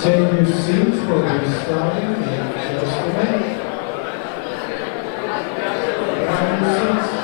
Take your seats, we'll be starting in just a minute. Find your seats.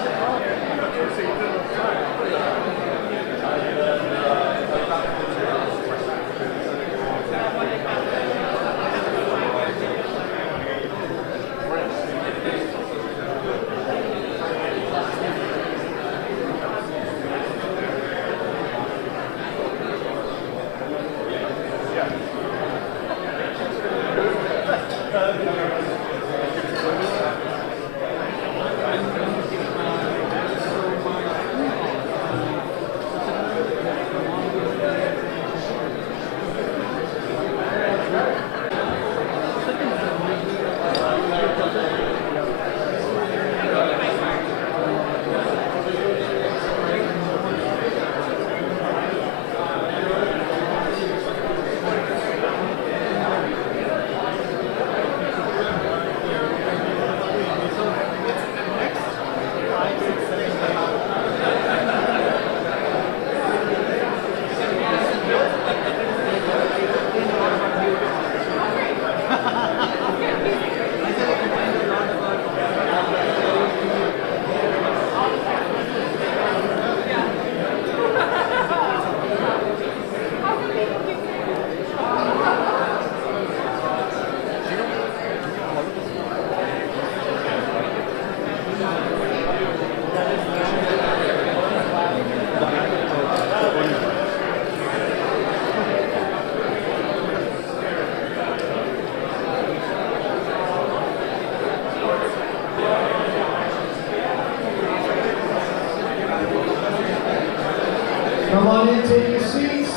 Come on in, take your seats.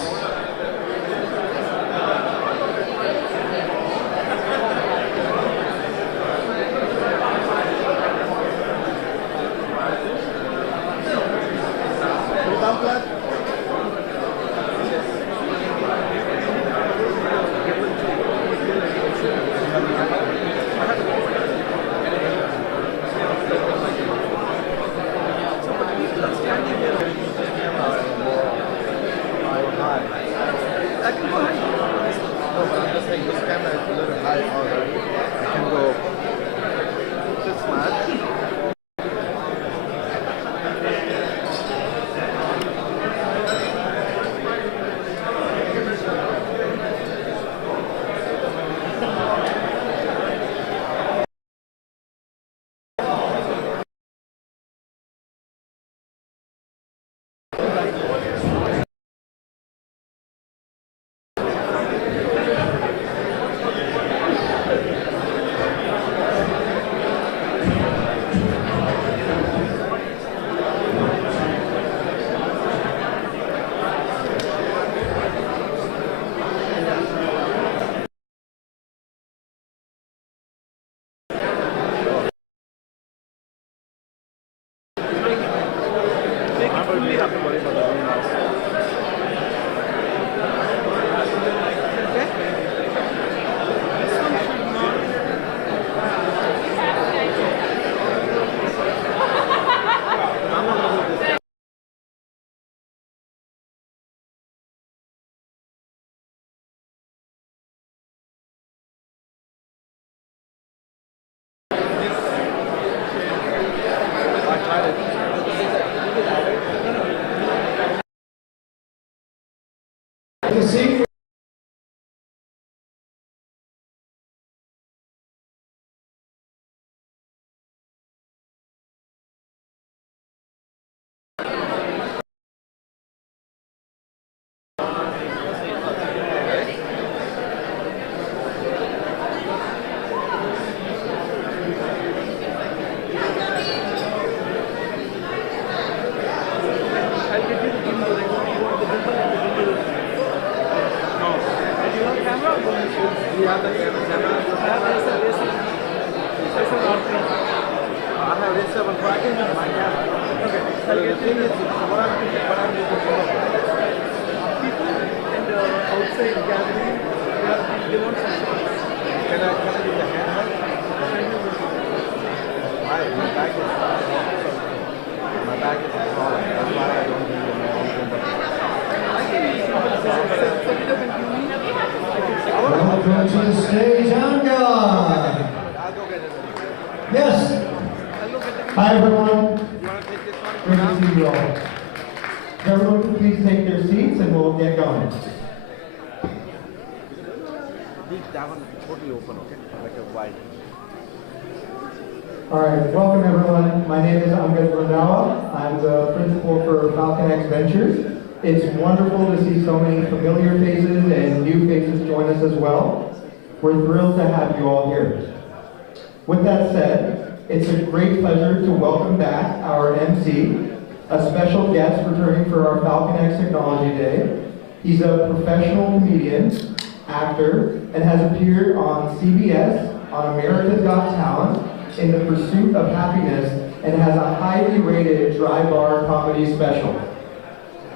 Everyone can please take their seats and we'll get going. That one totally open, okay? Like a wide. All right, welcome everyone. My name is Ankur. I'm the principal for FalconX Ventures. It's wonderful to see so many familiar faces and new faces join us as well. We're thrilled to have you all here. With that said, it's a great pleasure to welcome back our MC, a special guest returning for our FalconX Technology Day. He's a professional comedian, actor, and has appeared on CBS, on America's Got Talent, in The Pursuit of Happiness, and has a highly rated dry bar comedy special.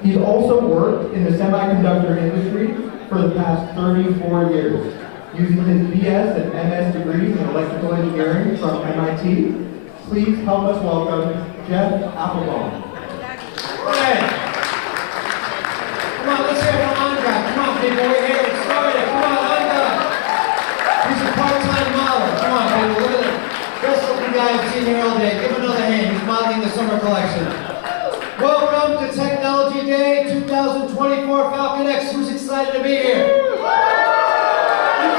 He's also worked in the semiconductor industry for the past 34 years, using his BS and MS degrees in electrical engineering from MIT. Please help us welcome Jeff Applebaum. Hey. Come on, let's hear from Anurag. Come on, people, we're here. It started. Come on, Anurag. He's a part-time model. Come on, people, look at him. Best looking guy I've seen here all day. Give him another hand. He's modeling the summer collection. Welcome to Technology Day 2024 FalconX. Who's excited to be here? You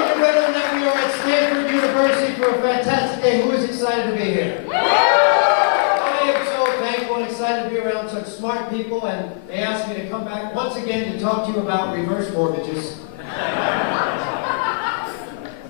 can better than that. We are at Stanford University for a fantastic day. Who is excited to be here? I am so thankful and excited to be around such smart people, and they asked me to come back once again to talk to you about reverse mortgages.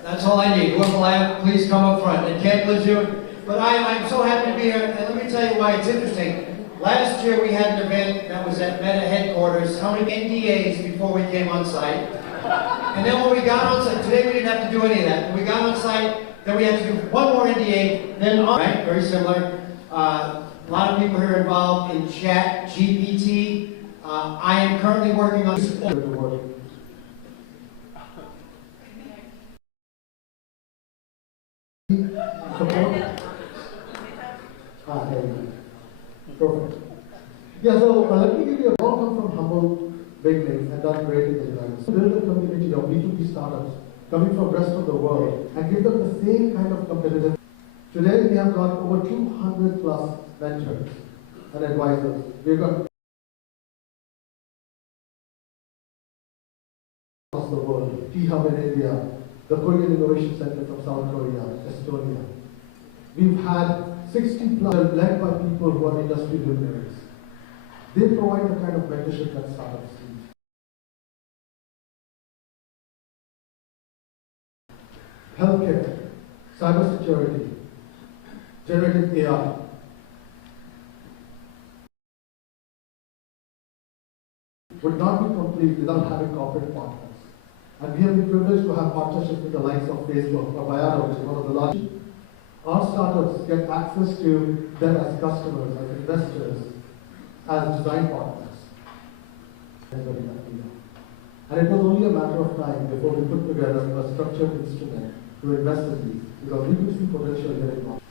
That's all I need. Whoever will have, please come up front. It can't lose you. But I'm so happy to be here, and let me tell you why it's interesting. Last year we had an event that was at Meta headquarters. How many NDAs before we came on site? And then when we got on site, today we didn't have to do any of that. When we got on site, then we had to do one more NDA, then on, right? Very similar. A lot of people here involved in chat, GPT. I am currently working on support. Perfect. Yeah, so let me give you a welcome from humble beginnings and done great in the United States. Build a community of B2B startups coming from the rest of the world and give them the same kind of competitive. Today we have got over 200 plus mentors and advisors. We've got across the world, T-Hub in India, the Korean Innovation Center from South Korea, Estonia. We've had 60 plus led by people who are industry luminaries. They provide the kind of mentorship that startups need. Healthcare, cybersecurity, generative AI. Would not be complete without having corporate partners. And we have been privileged to have partnerships with the likes of Facebook or Bayada, which is one of the largest. Our startups get access to them as customers, as investors, as design partners. And it was only a matter of time before we put together a structured instrument to invest in these, because we could see potential here in North.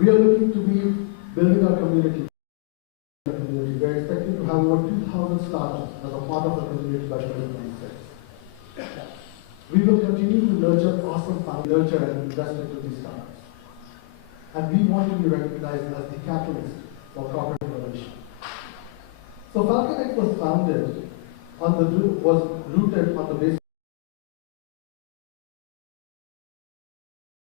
We are looking to be building our community. We are expecting to have over 2,000 startups as a part of the community by 2026. We will continue to nurture awesome families, nurture and invest into these startups. And we want to be recognized as the catalyst for corporate innovation. So FalconX was founded was rooted on the basis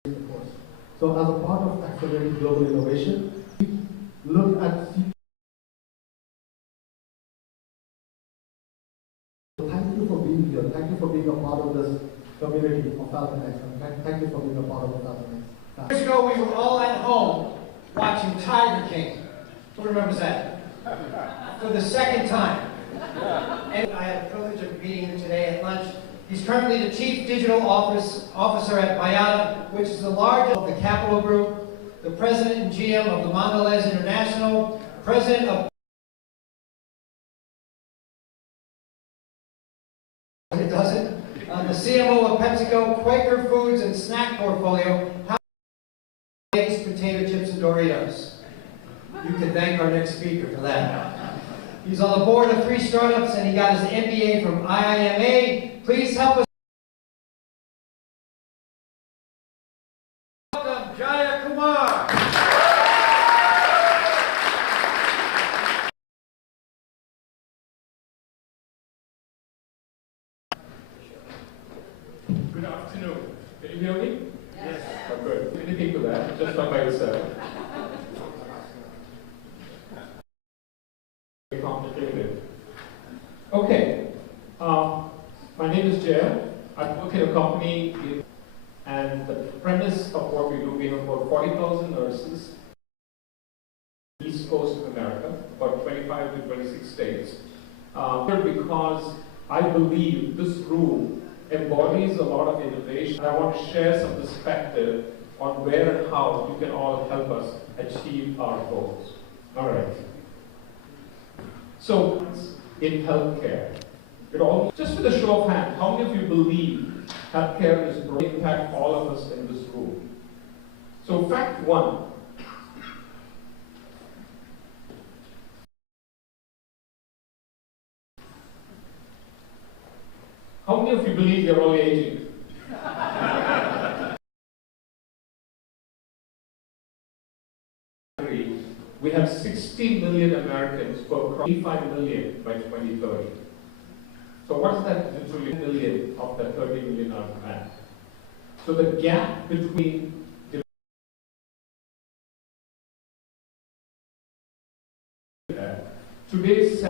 of course. So as a part of accelerating global innovation, we look at thank you for being here. Thank you for being a part of this community of FalconX. And thank you for being a part of the FalconX. Years ago, we were all at home watching Tiger King. Who remembers that? For the second time. And I had the privilege of meeting him today at lunch. He's currently the Chief Digital Officer at Bayada, which is the largest of the Capital Group, the President and GM of the Mondelez International, President of it doesn't, the CMO of PepsiCo, Quaker Foods and Snack Portfolio, potato chips and Doritos. You can thank our next speaker for that. He's on the board of 3 startups and he got his MBA from IIMA. Please help us. Welcome, Jaya Kumar. you hear me? Yes. Oh, good. Anything to that? Just not by yourself. Very complicated. Okay. My name is Jaya. I work in a company, and the premise of what we do, we have about 40,000 nurses, East Coast of America, about 25 to 26 states. Because I believe this room embodies a lot of innovation. I want to share some perspective on where and how you can all help us achieve our goals. All right. So, in healthcare, just with a show of hands, how many of you believe healthcare is going to impact all of us in this room? So, fact one. How many of you believe you're all aging? We have 60 million Americans for 25 million by 2030. So what's that literally million of the 30 million are demand? So the gap between today's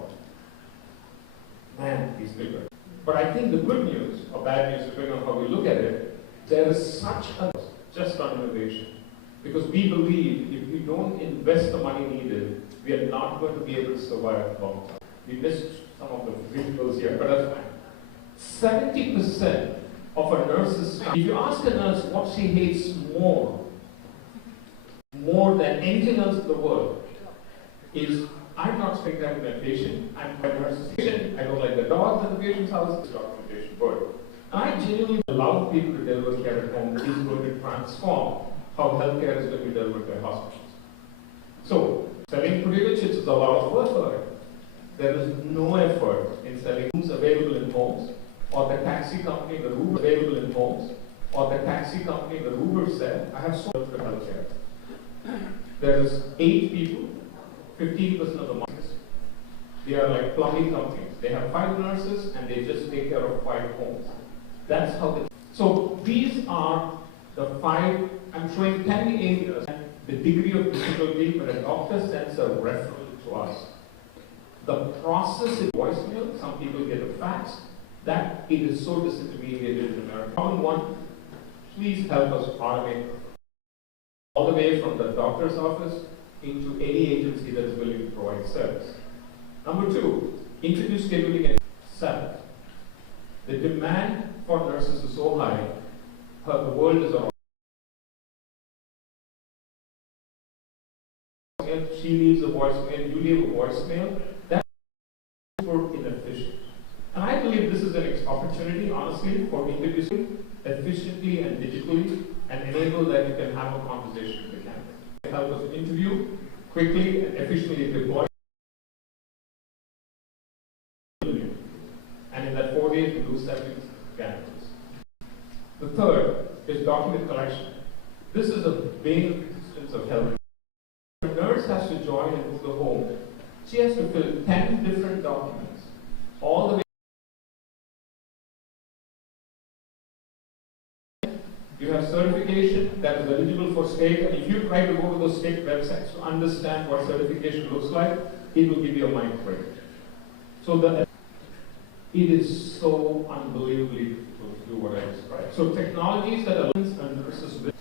man is bigger. But I think the good news, or bad news, depending on how we look at it, there is such a just on innovation. Because we believe if we don't invest the money needed, we are not going to be able to survive long term. We missed some of the visuals here, but that's fine. 70% of a nurse's time, if you ask a nurse what she hates more than anything else in the world, is I'm not spending time with my patient, I'm my nurse's patient, I don't like the dogs in the patient's house, it's documentation, but I genuinely allow people to deliver care at home is going to transform how healthcare is going to be delivered by hospitals. So, selling privilege is a lot of work for it. There is no effort in selling rooms available in homes, or the taxi company, the Uber available in homes, or the taxi company, the Uber said, I have so much for healthcare. There is 8 people, 15% of the markets. They are like plumbing companies. They have 5 nurses and they just take care of 5 homes. That's how they. So these are the 5. I'm showing 10 areas. The degree of difficulty when a doctor sends a referral to us. The process is voicemail. Some people get a fax. That it is so disintermediated in America. Common one. Please help us automate all the way from the doctor's office into any agency that is willing to provide service. Number 2, introduce scheduling and 7. The demand for nurses is so high, the world is on. She leaves a voicemail, you leave a voicemail, that's super inefficient. And I believe this is an opportunity, honestly, for introducing efficiently and digitally and enable that you can have a conversation with the candidate. Help us interview quickly and efficiently deploy. And in that 4 days, we lose 70 candidates. The third is document collection. This is a big instance of health. A nurse has to join and move the home. She has to fill 10 different documents, all the way. You have certification that is eligible for state, and if you try to go to those state websites to understand what certification looks like, it will give you a mind break. So it is so unbelievably difficult to do what I described. So technologies that allow nurses with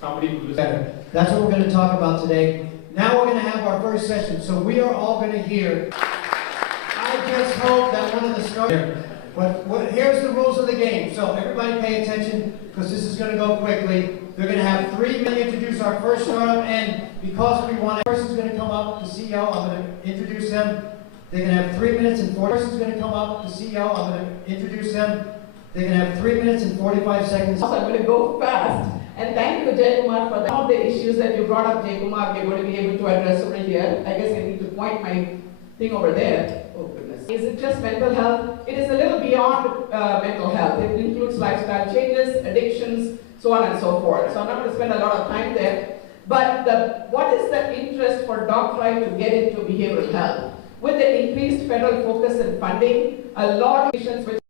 somebody who is better. That's what we're going to talk about today. Now we're going to have our first session, so we are all going to hear. I just hope that one of the starters. But here's the rules of the game. So everybody pay attention, because this is going to go quickly. They're going to have 3 minutes to introduce our first startup, and because we want a person's going to come up, the CEO, I'm going to introduce them. They're going to have 3 minutes and 40 person's going to come up, the CEO, I'm going to introduce them. They're going to have 3 minutes and 45 seconds. So I'm going to go fast. And thank you, Jay Kumar, for all the issues that you brought up, Jay Kumar. We're going to be able to address over here. I guess I need to point my thing over there. Oh goodness. Is it just mental health? It is a little beyond mental health. It includes lifestyle changes, addictions, so on and so forth. So I'm not going to spend a lot of time there. But what is the interest for DocTribe to get into behavioral health? With the increased federal focus and funding, a lot of patients with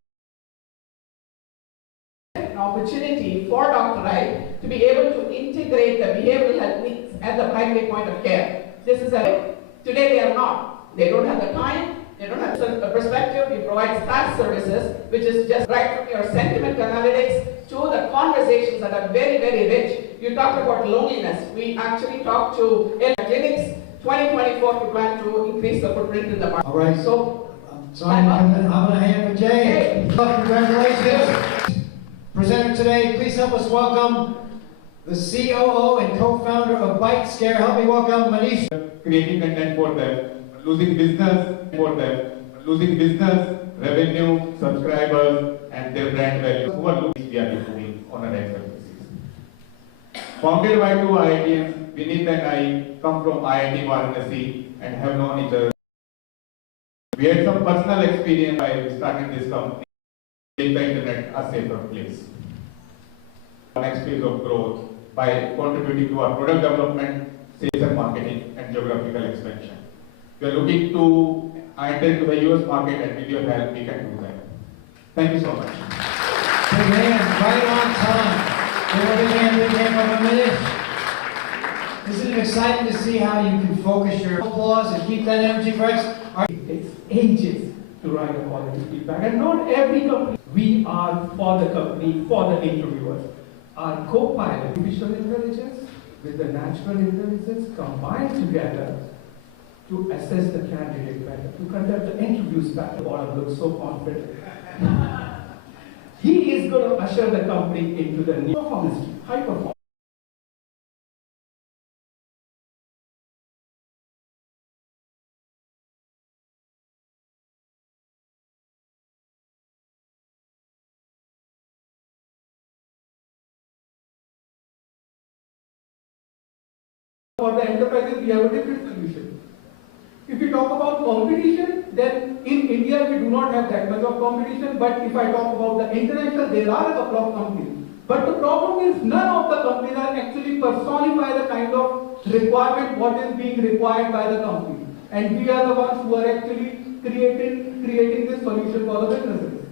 an opportunity for Dr. Wright to be able to integrate the behavioral health needs at the primary point of care. This is today they are not. They don't have the time, they don't have a perspective. We provide SaaS services, which is just right from your sentiment analytics to the conversations that are very, very rich. You talked about loneliness. We actually talked to clinics. 2024, we plan to increase the footprint in the market. All right. So I'm going to hand for Jay. Hey. Congratulations. Presenter today, please help us welcome the COO and co-founder of ByteScare. Help me welcome Manish. Creating content for them, losing business for them, losing business, revenue, subscribers, and their brand value. Who are losing we are improving on a regular basis. Founded by two IITians, Vineet and I come from IIT Varanasi and have known each other. We had some personal experience by starting this company, make the internet a safer place. Next phase of growth by contributing to our product development, sales and marketing, and geographical expansion. We are looking to enter into the US market, and with your help, we can do that. Thank you so much. Big hand, right on time. Big hand from Manish. Isn't it exciting to see how you can focus your applause and keep that energy fresh? It takes ages to write a quality feedback, and not every company. We are for the company, for the interviewers. Our co-pilot, artificial intelligence with the natural intelligence combined together to assess the candidate better, to conduct the interviews better. Bottom looks so confident. He is going to usher the company into the new performance, high performance. For the enterprises, we have a different solution. If we talk about competition, then in India we do not have that much of competition, but if I talk about the international, there are a couple of companies. But the problem is none of the companies are actually personify the kind of requirement what is being required by the company. And we are the ones who are actually creating this solution for the businesses.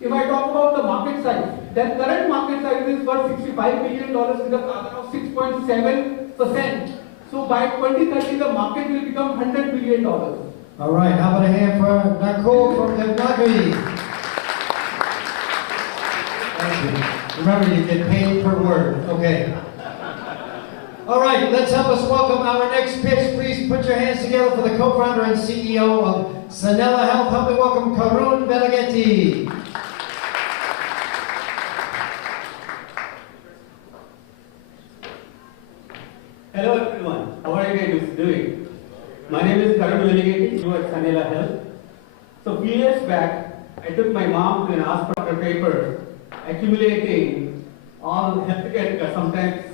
If I talk about the market size, then current market size is worth $65 billion with a CAGR of 6.7%. So by 2030, the market will become $100 billion. All right, how about a hand for Ankur from Nagari? Thank you. Remember, you get paid per word. Okay. All right, let's help us welcome our next pitch. Please put your hands together for the co-founder and CEO of Sanela Health. Help me welcome Karun Belageti. Hello everyone, how are you guys doing? My name is Karun Belageti, at Sanela Health. So a few years back, I took my mom to an hospital paper accumulating all healthcare, sometimes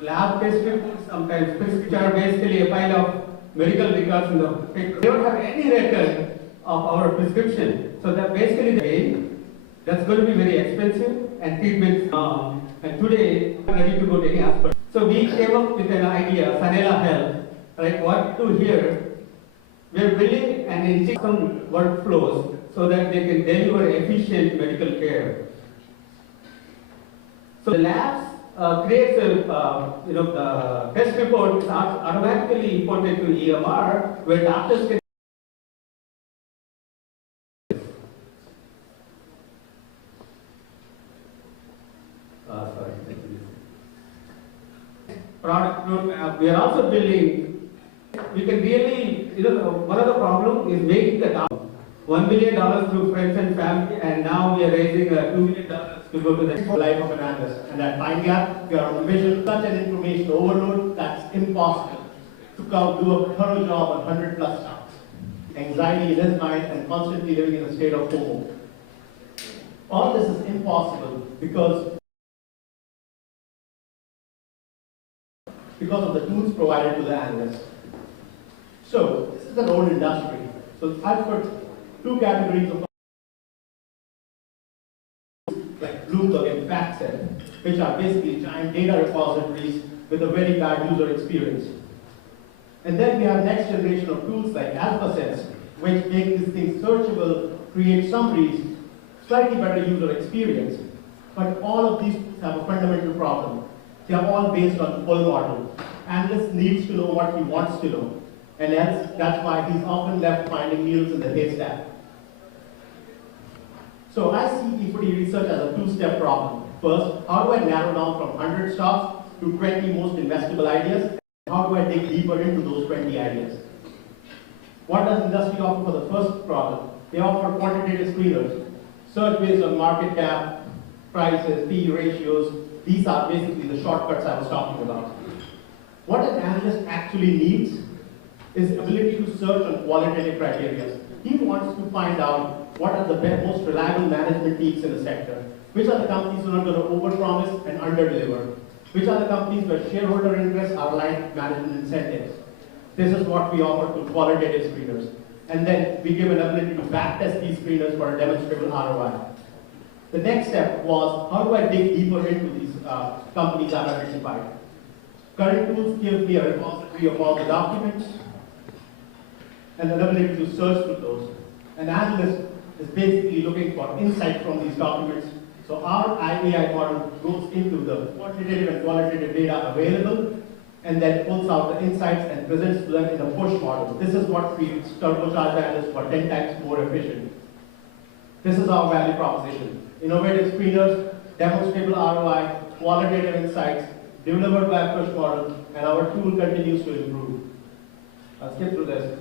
lab test reports, sometimes which are basically a pile of medical records in the paper. They don't have any record of our prescription. So that basically the way that's going to be very expensive and treatments. And today, I'm ready to go to any hospital. So we came up with an idea, Sanela Health, right? What to do here? We're building and inject some workflows so that they can deliver efficient medical care. So the labs creates a test report is automatically imported to EMR where doctors can. Product, we are also building, we can really, one of the problems is making the dollar. $1 million through friends and family, and now we are raising $2 million to go to the life of an analyst. And at time gap, you are envisioning such an information overload that's impossible to do a thorough job on 100 plus tasks. Anxiety in his mind and constantly living in a state of FOMO. All this is impossible because of the tools provided to the analyst. So, this is an old industry. So, I've got two categories of like Bloomberg and FactSet, which are basically giant data repositories with a very bad user experience. And then we have next generation of tools like AlphaSense, which make these things searchable, create summaries, slightly better user experience. But all of these have a fundamental problem. They are all based on pull model. Analyst needs to know what he wants to know. And that's why he's often left finding needles in the haystack. So I see equity research as a two-step problem. First, how do I narrow down from 100 stocks to 20 most investable ideas? And how do I dig deeper into those 20 ideas? What does industry offer for the first problem? They offer quantitative screeners. Search based on market cap, prices, PE ratios. These are basically the shortcuts I was talking about. What an analyst actually needs is the ability to search on qualitative criteria. He wants to find out what are the most reliable management teams in the sector. Which are the companies who are going to overpromise and underdeliver? Which are the companies where shareholder interests are aligned with management incentives? This is what we offer to qualitative screeners. And then we give an ability to backtest these screeners for a demonstrable ROI. The next step was, how do I dig deeper into these companies I've identified? Current tools give me a repository of all the documents and an ability to search through those. An analyst is basically looking for insight from these documents. So our AI model goes into the quantitative and qualitative data available and then pulls out the insights and presents to them in a push model. This is what creates turbocharged analysts for 10 times more efficient. This is our value proposition. Innovative screeners, demonstrable ROI, qualitative insights, delivered by a push model, and our tool continues to improve. I'll skip through this.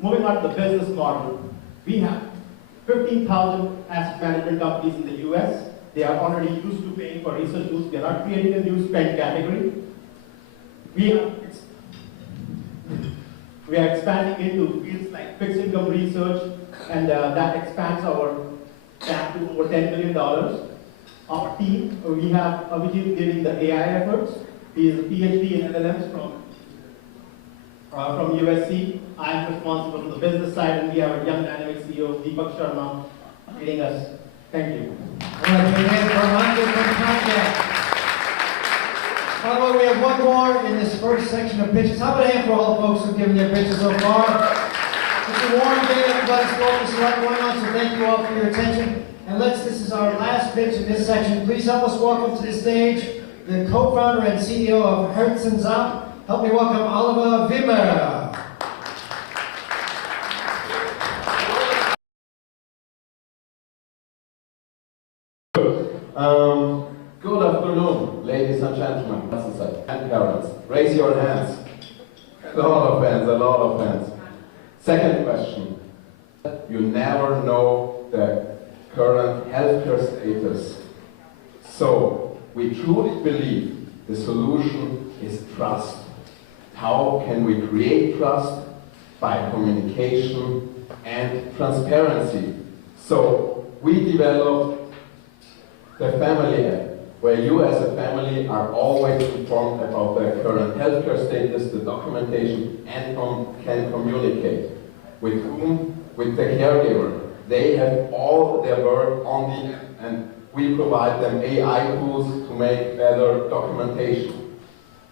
Moving on to the business model. We have 15,000 asset management companies in the US. They are already used to paying for research tools. They are not creating a new spend category. We are expanding into fields like fixed income research, and that expands our TAM to over $10 million. Our team, we have Abhijit leading the AI efforts. He is a PhD in LLMs from USC. I am responsible for the business side, and we have a young dynamic CEO, Deepak Sharma, leading us. Thank you. All right, big hand for Ankur from Contact. By the way, we have one more in this first section of pitches. How about a hand for all the folks who've given their pitches so far? It's a warm day, everybody's focused, a lot going on, so thank you all for your attention. And this is our last pitch in this section. Please help us welcome to the stage the co-founder and CEO of HerzensApp. Help me welcome Oliver Wimmer. Good afternoon, ladies and gentlemen, and parents. Raise your hands. A lot of hands. Second question. You never know the current healthcare status. So, we truly believe the solution is trust. How can we create trust? By communication and transparency. So, we developed the family app, where you as a family are always informed about the current healthcare status, the documentation, and can communicate. With whom? With the caregiver. They have all their work on the app, and we provide them AI tools to make better documentation.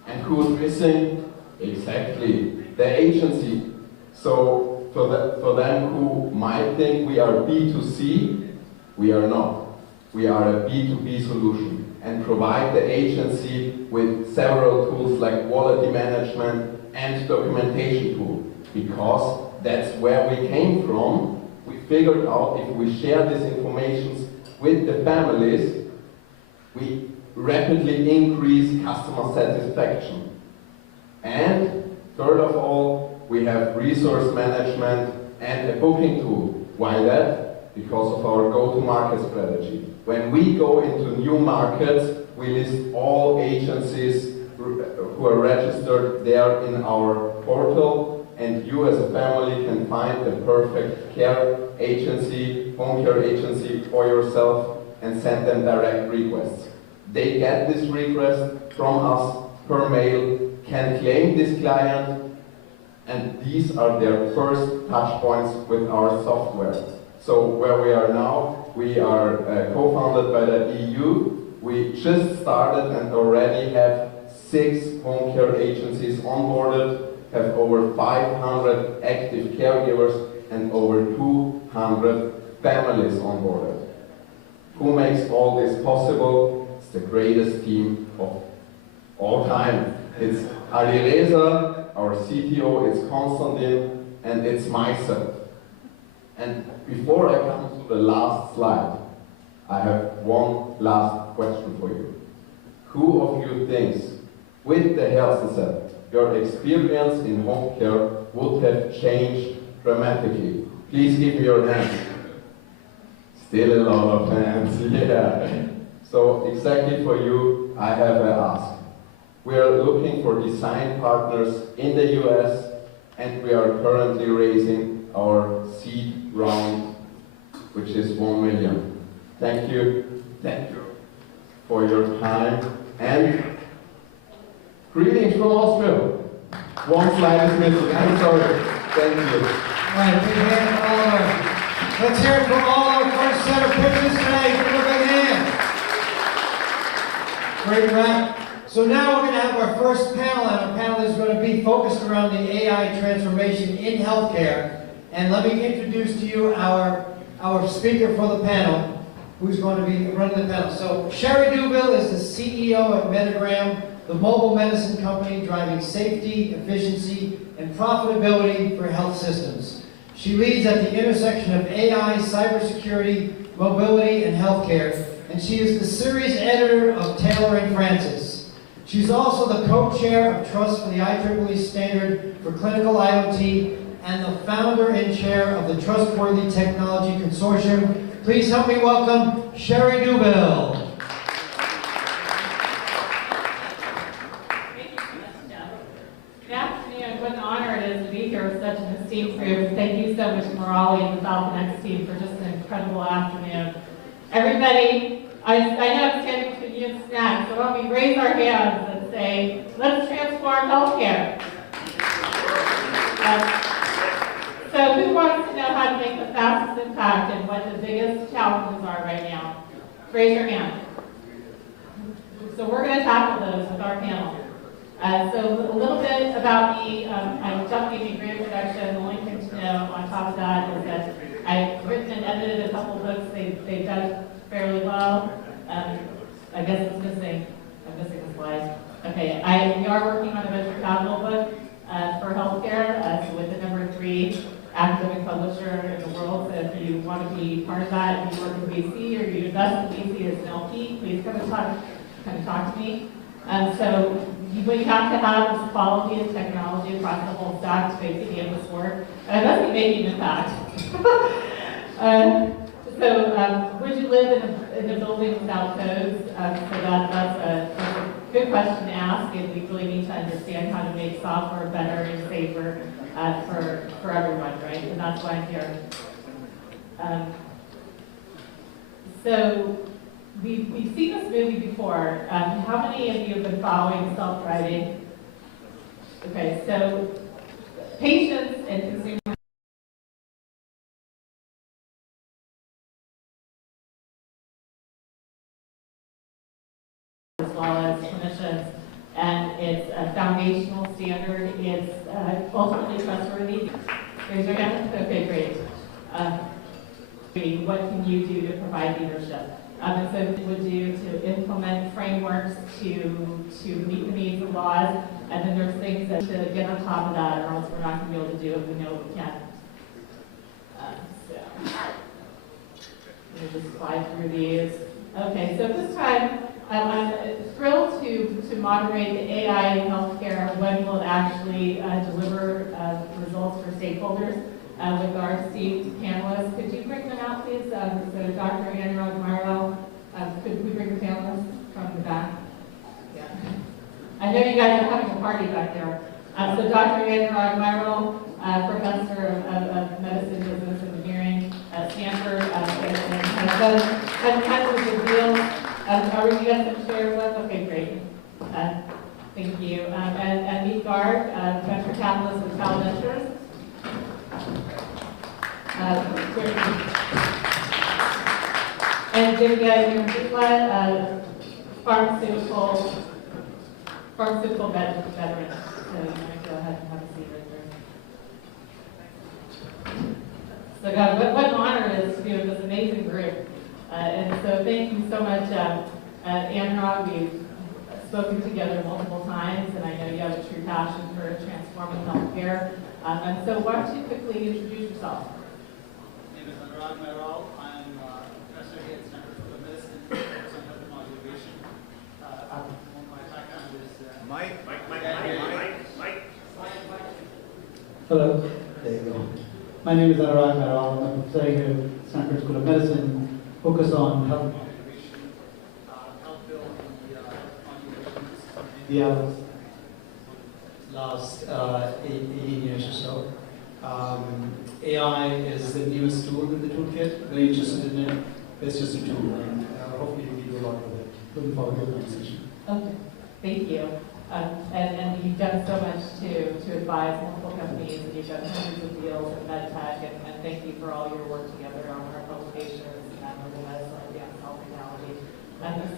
And who's missing? Exactly, the agency. So for them who might think we are B2C, we are not. We are a B2B solution and provide the agency with several tools like quality management and documentation tool. Because that's where we came from. We figured out if we share this information with the families, we rapidly increase customer satisfaction. And third of all, we have resource management and a booking tool. Why that? Because of our go-to-market strategy. When we go into new markets, we list all agencies who are registered there in our portal, and you as a family can find the perfect care agency, home care agency for yourself and send them direct requests. They get this request from us per mail, can claim this client, and these are their first touch points with our software. So where we are now, we are co-founded by the EU. We just started and already have 6 home care agencies onboarded, have over 500 active caregivers and over 200 families onboarded. Who makes all this possible? It's the greatest team of all time. It's Alireza, our CTO, it's Konstantin, and it's myself. And before I come to the last slide, I have one last question for you. Who of you thinks, with the HerzensApp, your experience in home care would have changed dramatically? Please give me your hands. Still a lot of hands, yeah. So exactly for you, I have an ask. We are looking for design partners in the US, and we are currently raising our seed round, which is 1 million. Thank you for your time, and greetings from Austria. One slide is missing, I'm sorry. Thank you. All right, big hand for all our, let's hear it for all our first set of pitches today. Give them a big hand. Great wrap. So now we're going to have our first panel, and our panel is going to be focused around the AI transformation in healthcare. And let me introduce to you our speaker for the panel, who's going to be running the panel. So Sherry Duville is the CEO at Metagram, the mobile medicine company driving safety, efficiency, and profitability for health systems. She leads at the intersection of AI, cybersecurity, mobility, and healthcare, and she is the series editor of Taylor and Francis. She's also the co-chair of Trust for the IEEE Standard for Clinical IoT and the founder and chair of the Trustworthy Technology Consortium. Please help me welcome Sherry Duville. Good afternoon. What an honor it is to be here with such an esteemed group. Thank you so much, Murali and the FalconX team, for just an incredible afternoon. Everybody, I know I'm standing between you and snacks, so why don't we raise our hands and say, let's transform healthcare. So who wants to know how to make the fastest impact and what the biggest challenges are right now? Raise your hand. So we're going to tackle those with our panel. So a little bit about me. I just gave you a great introduction. The only thing to know on top of that is that I've written and edited a couple of books. They've done fairly well. I guess I'm missing a slide. Okay, we are working on a venture capital book for healthcare, so with the #3 academic publisher in the world. So if you want to be part of that, if you work in VC or you invest in VC as an LP, please come and talk to me. So what you have to have is quality and technology across the whole stack to make any of this work. And it must be making an impact. Would you live in a building without codes? So that's a good question to ask, and we really need to understand how to make software better and safer for everyone, right? And that's why I'm here. So we've seen this movie before. How many of you have been following self-driving? Okay, so patients and consumers as well as clinicians, and it's a foundational standard. It's ultimately trustworthy. Raise your hand. Okay, great. What can you do to provide leadership? And so what we would do to implement frameworks to meet the needs of laws, and then there's things that to get on top of that, or else we're not going to be able to do it. We know we can't. Let me just slide through these. Okay, so this time I'm thrilled to moderate the AI in healthcare. When will it actually deliver results for stakeholders? With our esteemed panelists. Could you bring them out, please? So Dr. Anurag, Mairal, could we bring the panelists from the back? Yeah. I know you guys are having a party back there. So Dr. Anurag, Mairal, Professor of Medicine, Business, Engineering at Stanford, and kind of a big deal. Are you guys going to share with? Okay, great. Thank you. And Meet Garg, Venture Capitalist with Cal Ventures. And Jaya, pharmaceutical veteran. So you might go ahead and have a seat right there. So God, what an honor it is to be with this amazing group. And so thank you so much, Anurag. We've spoken together multiple times, and I know you have a true passion for transforming healthcare. And so why don't you quickly introduce yourself? My name is Anurag Mairal. I'm a professor here at Stanford School of Medicine, focused on health modulation. My background is Mike. Hello. There you go. My name is Anurag Mairal. I'm a professor here at Stanford School of Medicine, focused on health modulation, help build the modulations in the last 18 years or so. AI is the newest tool in the toolkit. Very interested in it. It's just a tool, and hopefully we can do a lot with it. Looking forward to the conversation. Okay, thank you. And you've done so much to advise multiple companies, and you've done hundreds of deals in medtech, and thank you for all your work together on our publications and with the medicine and health technology.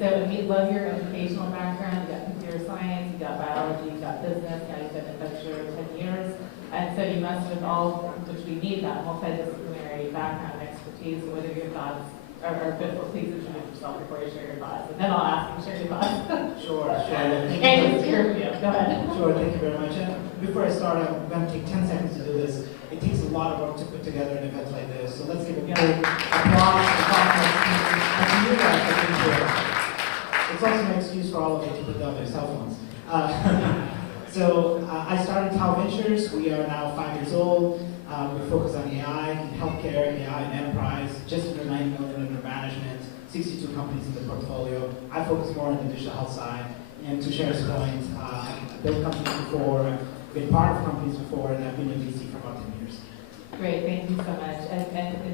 So we love your educational background. You got computer science, you got biology, you got business. Now you've been in venture 10 years, and so you must have all, which we need, that multidisciplinary background and expertise. So what are your thoughts? Or please introduce yourself before you share your thoughts, and then I'll ask you to share your thoughts. Sure. And just hear from you. Go ahead. Sure, thank you very much. And before I start, I'm going to take 10 seconds to do this. It takes a lot of work to put together an event like this, so let's give a big applause to the FalconX team and to you guys for being here. It's also an excuse for all of you to put down their cell phones. I started Tau Ventures. We are now 5 years old. We focus on AI in healthcare, AI in enterprise, just under 9 million under management, 62 companies in the portfolio. I focus more on the digital health side. And to Cher's point, I've built companies before, I've been part of companies before, and I've been in VC for about 10 years. Great, thank you so much. And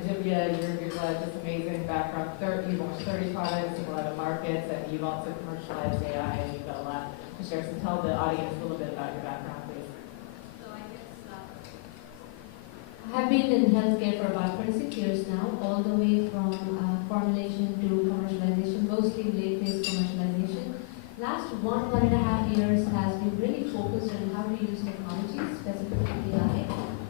Divya, you've led this amazing background. You've launched 30 products in a lot of markets, and you've also commercialized AI, and you've got a lot to share. So tell the audience a little bit about your background, please. I have been in healthcare for about 26 years now, all the way from formulation to commercialization, mostly late-phase commercialization. Last 1.5 years has been really focused on how to use technology, specifically AI,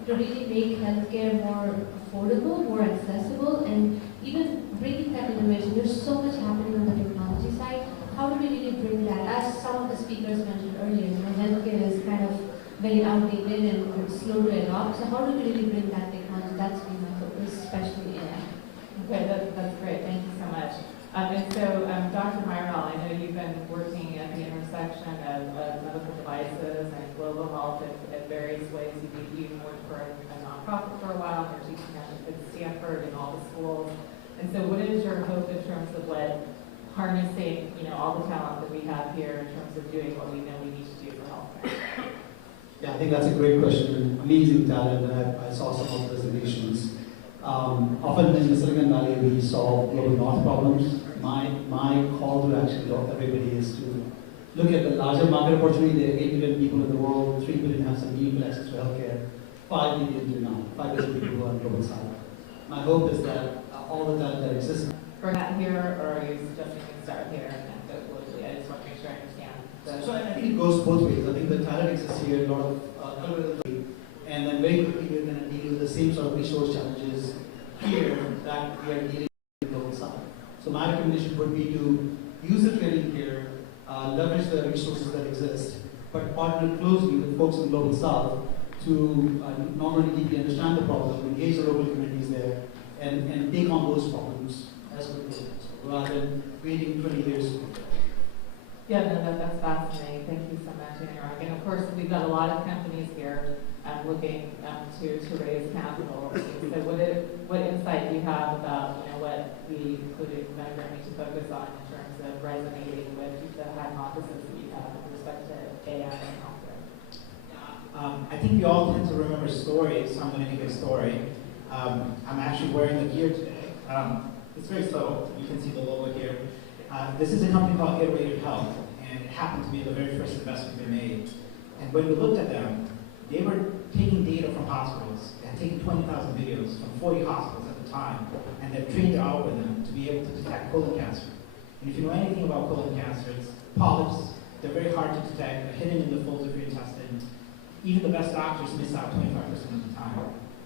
to really make healthcare more affordable, more accessible, and even bringing that innovation. There's so much happening on the technology side. How do we really bring that? As some of the speakers mentioned earlier, healthcare is kind of very outdated and slow to adopt. So how do we really bring that technology? That's been my focus, especially AI. Okay, that's great. Thank you so much. Dr. Mairal, I know you've been working at the intersection of medical devices and global health in various ways. You worked for a nonprofit for a while, and you're teaching at Stanford and all the schools. And so what is your hope in terms of what harnessing, all the talent that we have here in terms of doing what we know we need to do for healthcare? Yeah, I think that's a great question. Amazing talent, and I saw some of the solutions. Often in the Silicon Valley, we solve global north problems. My call to actually everybody is to look at the larger market opportunity. There are 8 billion people in the world, 3 billion have some meaningful access to healthcare, 5 billion do not, 5 billion people who are on global south. My hope is that all the talent that exists. For that here, or are you suggesting we start here and go globally? I just want to make sure I understand. So I think it goes both ways. I think the talent exists here, a lot of and then very quickly we're going to deal with the same sort of resource challenges here that we are dealing with in the global south. So my recommendation would be to use the training here, leverage the resources that exist, but partner closely with folks in the global south to not only deeply understand the problem, engage the local communities there, and take on those problems as quickly as possible, rather than waiting 20 years. Yeah, no, that's fascinating. Thank you so much, Anurag. And of course, we've got a lot of companies here looking to raise capital. So what insight do you have about what we including vendor need to focus on in terms of resonating with the hypothesis that you have with respect to AI and healthcare? I think we all tend to remember stories, so I'm going to give a story. I'm actually wearing the gear today. It's very subtle. You can see the logo here. This is a company called Iterative Health, and it happened to be the very first investment we made. And when we looked at them, they were taking data from hospitals. They had taken 20,000 videos from 40 hospitals at the time, and they trained their algorithm to be able to detect colon cancer. And if you know anything about colon cancer, it's polyps. They're very hard to detect. They're hidden in the folds of your intestine. Even the best doctors miss out 25% of the time.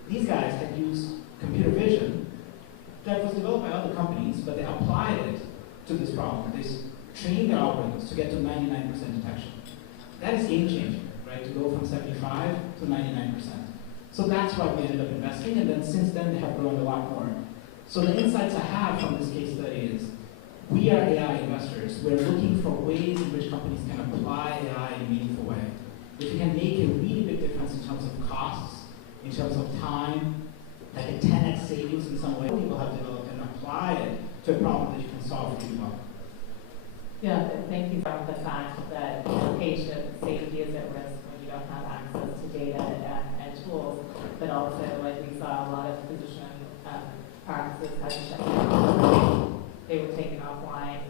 These guys had used computer vision to that was developed by other companies, but they applied it to this problem. They trained their algorithms to get to 99% detection. That is game changing, right? To go from 75 to 99%. So that's why we ended up investing, and then since then they have grown a lot more. So the insights I have from this case study is, we are AI investors. We're looking for ways in which companies can apply AI in a meaningful way. If you can make a really big difference in terms of costs, in terms of time, like a 10x savings in some way, people have developed and applied it to a problem that you can solve really well. Yeah, thank you for the fact that patient safety is at risk when you don't have access to data and tools, but also, like we saw, a lot of physician practices had to shut down. They were taken offline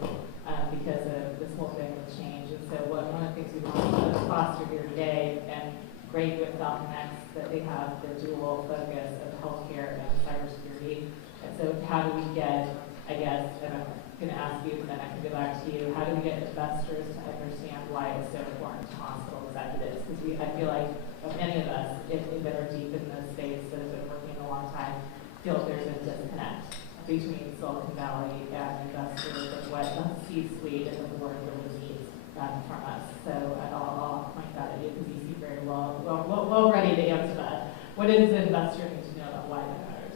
because of this whole thing with change. And so one of the things we want to foster here today, and great with FalconX, that they have the dual focus of healthcare and cybersecurity. And so how do we get, I guess, and I'm going to ask you, and then I can go back to you, how do we get investors to understand why it's so important to hospital executives? Because I feel like many of us that are deep in this space, that have been working a long time, feel there's a disconnect between Silicon Valley and investors and what the C-suite and the board really needs from us. So I'll point that at you because you seem very well ready to answer that. What does the investor need to know about why that matters?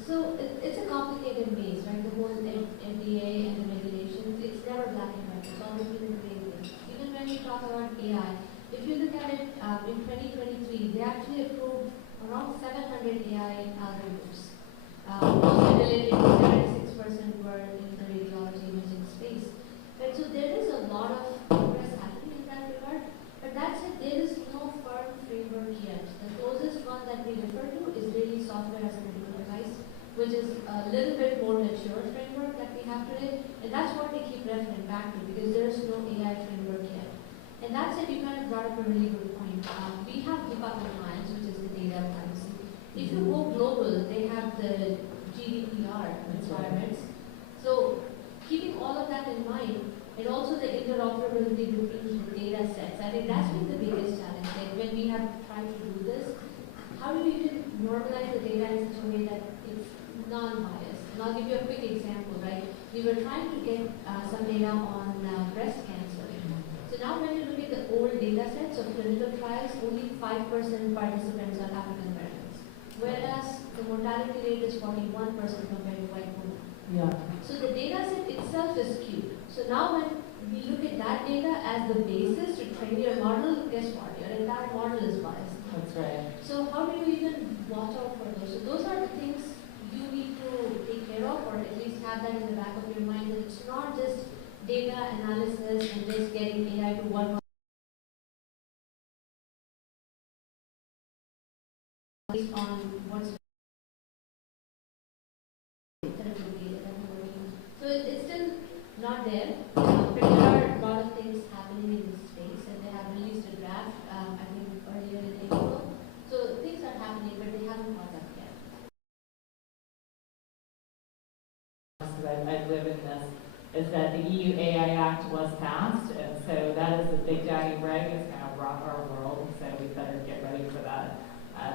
So it's a complicated maze, right? The whole FDA and the regulations, it's never black and white. It's always been gray area. Even when you talk about AI, if you look at it in 2023, they actually approved around 700 AI algorithms. Mostly related to 76% were in the radiology imaging space. Right, so there is a lot of progress happening in that regard, but that said, there is no firm framework yet. The closest one that we refer to is really software as a medical device, which is a little bit more mature framework that we have today, and that's what we keep referring back to because there is no AI framework yet. And that said, you kind of brought up a really good point. We have HIPAA compliance, which is the data privacy. If you go global, they have the GDPR requirements. So keeping all of that in mind, and also the interoperability between the data sets, I think that's been the biggest challenge. Like when we have tried to do this, how do you even normalize the data in such a way that it's non-biased? And I'll give you a quick example, right? We were trying to get some data on breast cancer. So now when you look at the old data sets of clinical trials, only 5% participants are African Americans, whereas the mortality rate is 41% compared to white women. Yeah. So the data set itself is skewed. So now when we look at that data as the basis to train your model, guess what? Your entire model is biased. That's right. So how do you even watch out for those? So those are the things you need to take care of, or at least have that in the back of your mind, that it's not just data analysis and just getting AI to work based on what's so it's still not there, but there are a lot of things happening in this space, and they have released a draft, I think earlier in April. So things are happening, but they haven't caught up yet. I live in this, is that the EU AI Act was passed, and so that is the big daddy reg. It's going to rock our world, and so we better get ready for that.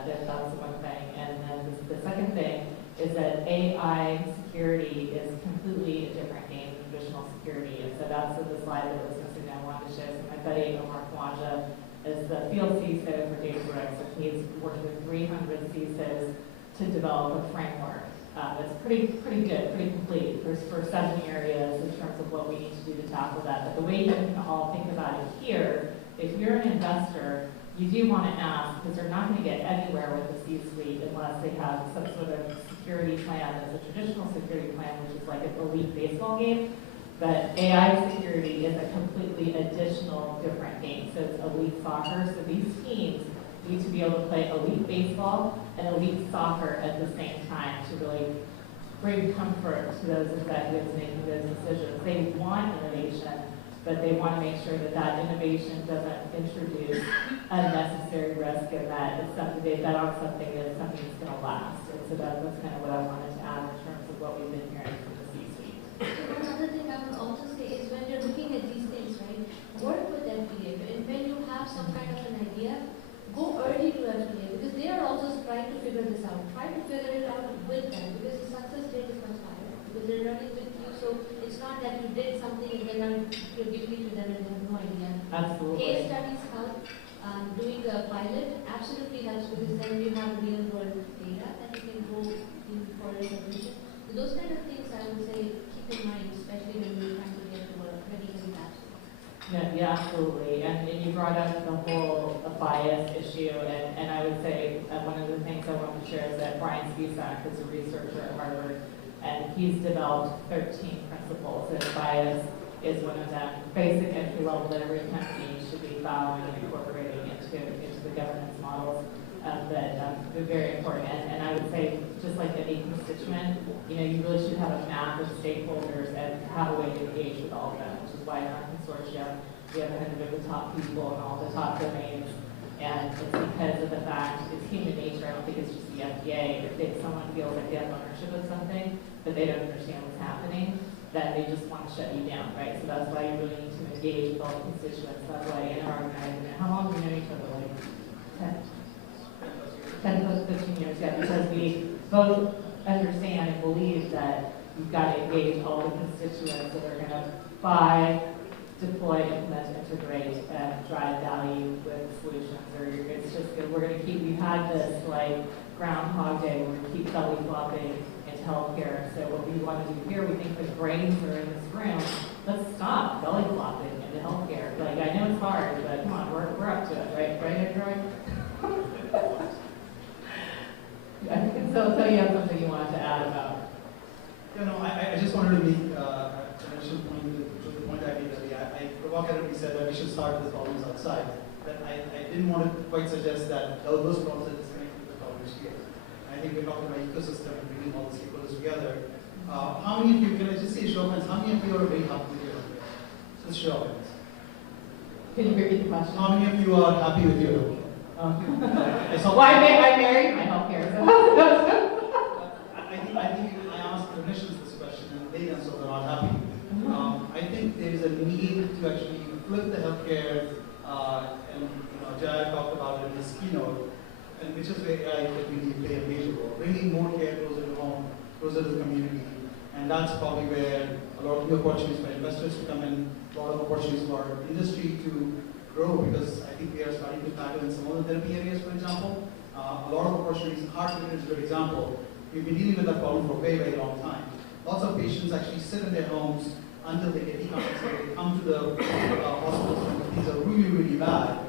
That's one thing. And then the second thing is that AI security is completely a different game than traditional security. And so that's the slide that was missing that I wanted to show. So my buddy Omar Khawaja is the field CISO for DataBricks, and he's worked with 300 CISOs to develop a framework. It's pretty good, pretty complete for 7 areas in terms of what we need to do to tackle that. But the way you can all think about it here, if you're an investor, you do want to ask, because they're not going to get anywhere with the C-suite unless they have some sort of security plan that's a traditional security plan, which is like an elite baseball game. But AI security is a completely additional different game. So it's elite soccer. So these teams need to be able to play elite baseball and elite soccer at the same time to really bring comfort to those executives making those decisions. They want innovation, but they want to make sure that that innovation doesn't introduce unnecessary risk, and that it's something they bet on something that's going to last. And so that's kind of what I wanted to add in terms of what we've been hearing from the C-suite. So one other thing I would also say is when you're looking at these things, right, work with FDA. And when you have some kind of an idea, go early to FDA, because they are also trying to figure this out. Try to figure it out with them, because the success rate is going you're giving it to them and they have no idea. Absolutely. Case studies help. Doing a pilot absolutely helps because then you have real world data that you can go in for a solution. So those kind of things I would say keep in mind, especially when you're trying to get to a ready apps. Yeah, absolutely. And you brought up the whole bias issue, and I would say one of the things I want to share is that Brian Spisak is a researcher at Harvard, and he's developed 13 principles, and bias is one of them. Basic entry level that every company should be following and incorporating into the governance models that are very important. And I would say, just like any constituent, you really should have a map of stakeholders and have a way to engage with all of them, which is why in our consortium we have 100 of the top people in all the top domains. And it's because of the fact it's human nature. I don't think it's just the FDA. If someone feels like they have ownership of something, but they don't understand what's happening, then they just want to shut you down, right? So that's why you really need to engage with all the constituents. That's why in our organization, how long do we know each other? Like 10 plus 15 years, yeah, because we both understand and believe that you've got to engage all the constituents that are going to buy, deploy, implement, integrate, and drive value with solutions. Or it's just good. We're going to keep, we've had this like Groundhog Day where we keep belly flopping into healthcare. So what we want to do here, we think the brains are in this room. Let's stop belly flopping into healthcare. Like, I know it's hard, but come on, we're up to it, right? Right, Anurag? I think so. You have something you wanted to add about. Yeah, no, I just wanted to make an initial point to the point I made earlier. I provocatively said that we should start with problems outside. But I didn't want to quite suggest that those problems are disconnected with the problems here. I think we're talking about ecosystem and bringing all the stakeholders together. How many of you, can I just say show of hands, how many of you are very happy with your healthcare? Just show of hands. Can you repeat the question? How many of you are happy with your healthcare? Well, I married my healthcare. So. I think I asked clinicians this question and they themselves are not happy. I think there is a need to actually flip the healthcare, and Jaya talked about it in his keynote, and which is where AI can really play a major role, bringing more care closer to home, closer to the community, and that's probably where a lot of the opportunities for investors to come in, a lot of opportunities for industry to grow, because I think we are starting to tackle in some of the therapy areas, for example. A lot of opportunities, heart failure is a good example. We've been dealing with that problem for a very, very long time. Lots of patients actually sit in their homes until they get decompensated. They come to the hospitals when things are really, really bad.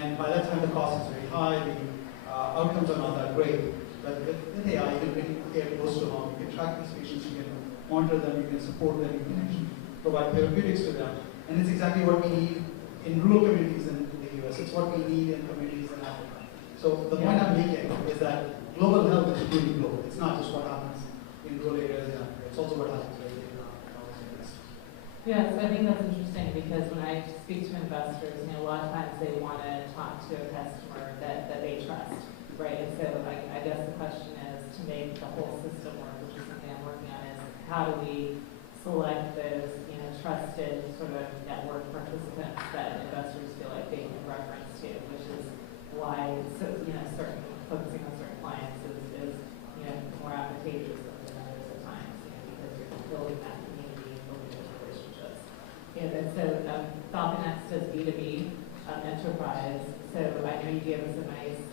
And by that time, the cost is very high. The outcomes are not that great. But with AI, you can bring care close to home. You can track these patients. You can monitor them. You can support them. You can actually provide therapeutics to them. And it's exactly what we need in rural communities in the US. It's what we need in communities in Africa. So the point I'm making is that global health is really global. It's not just what happens in rural areas in Africa. It's also what happens right in the West. Yes, I think that's interesting because when I speak to investors, a lot of times they want to talk to a customer that they trust, right? And so I guess the question is to make the whole system work, which is something I'm working on, is how do we select those trusted sort of network participants that investors feel like they can reference to, which is why certain focusing on certain clients is more advantageous than others at times, because you're building that community and building those relationships. And so FalconX does B2B enterprise. So I know you gave us a nice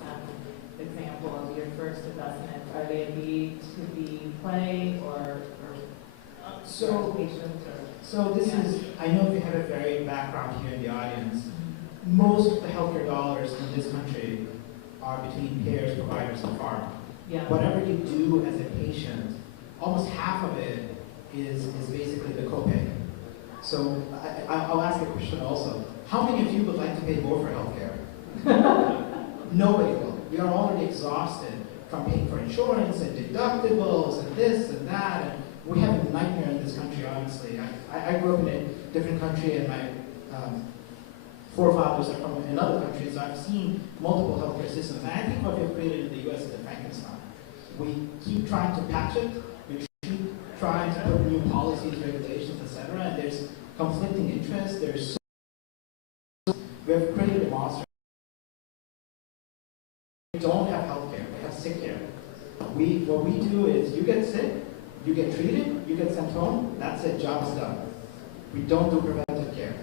example of your first investment. Are they a B2B play or So this is, I know we have a very background here in the audience. Most of the healthcare dollars in this country are between payers, providers, and pharma. Yeah. Whatever you do as a patient, almost half of it is basically the copay. So I'll ask a question also. How many of you would like to pay more for healthcare? Nobody will. We are already exhausted from paying for insurance and deductibles and this and that. And we have a nightmare in this country, honestly. I grew up in a different country, and my forefathers are from another country, so I've seen multiple healthcare systems. And I think what we've created in the US is a Frankenstein. We keep trying to patch it, we keep trying to put new policies, regulations, etc., and there's conflicting interests, we have created a monster. We don't have healthcare, we have sick care. What we do is, you get sick, you get treated, you get sent home, that's it, job is done. We don't do preventive care.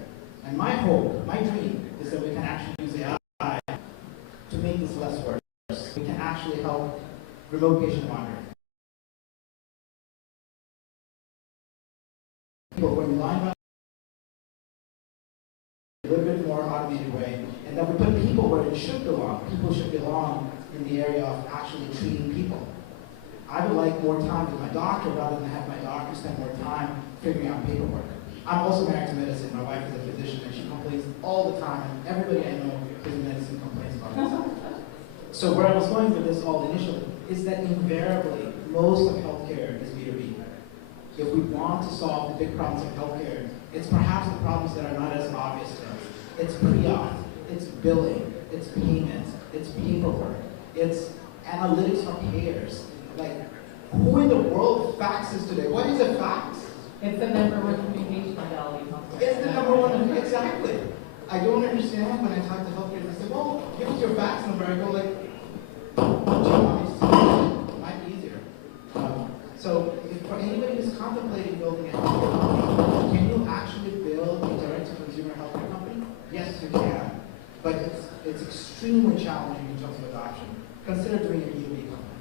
And my hope, my dream, is that we can actually use AI to make this less worse. We can actually help remote patient monitoring. People, when you line up a little bit more automated way, and then we put people where it should belong. People should belong in the area of actually treating people. I would like more time with my doctor rather than have my doctor spend more time figuring out paperwork. I'm also married to medicine. My wife is a physician, and she complains all the time, and everybody I know who's in medicine complains about this. So where I was going with this all initially is that invariably, most of healthcare is B2B. If we want to solve the big problems of healthcare, it's perhaps the problems that are not as obvious to us. It's pre-auth, it's billing, it's payments, it's paperwork, it's analytics for payers. Like, who in the world faxes today? What is a fax? It's the number one communication modality. It's the number one, exactly. I don't understand when I talk to healthcare, they say, well, give us your fax number. I go like, it might be easier. So if for anybody who's contemplating building a healthcare company, can you actually build a direct-to-consumer healthcare company? Yes, you can. But it's extremely challenging in terms of adoption. Consider doing a B2B company.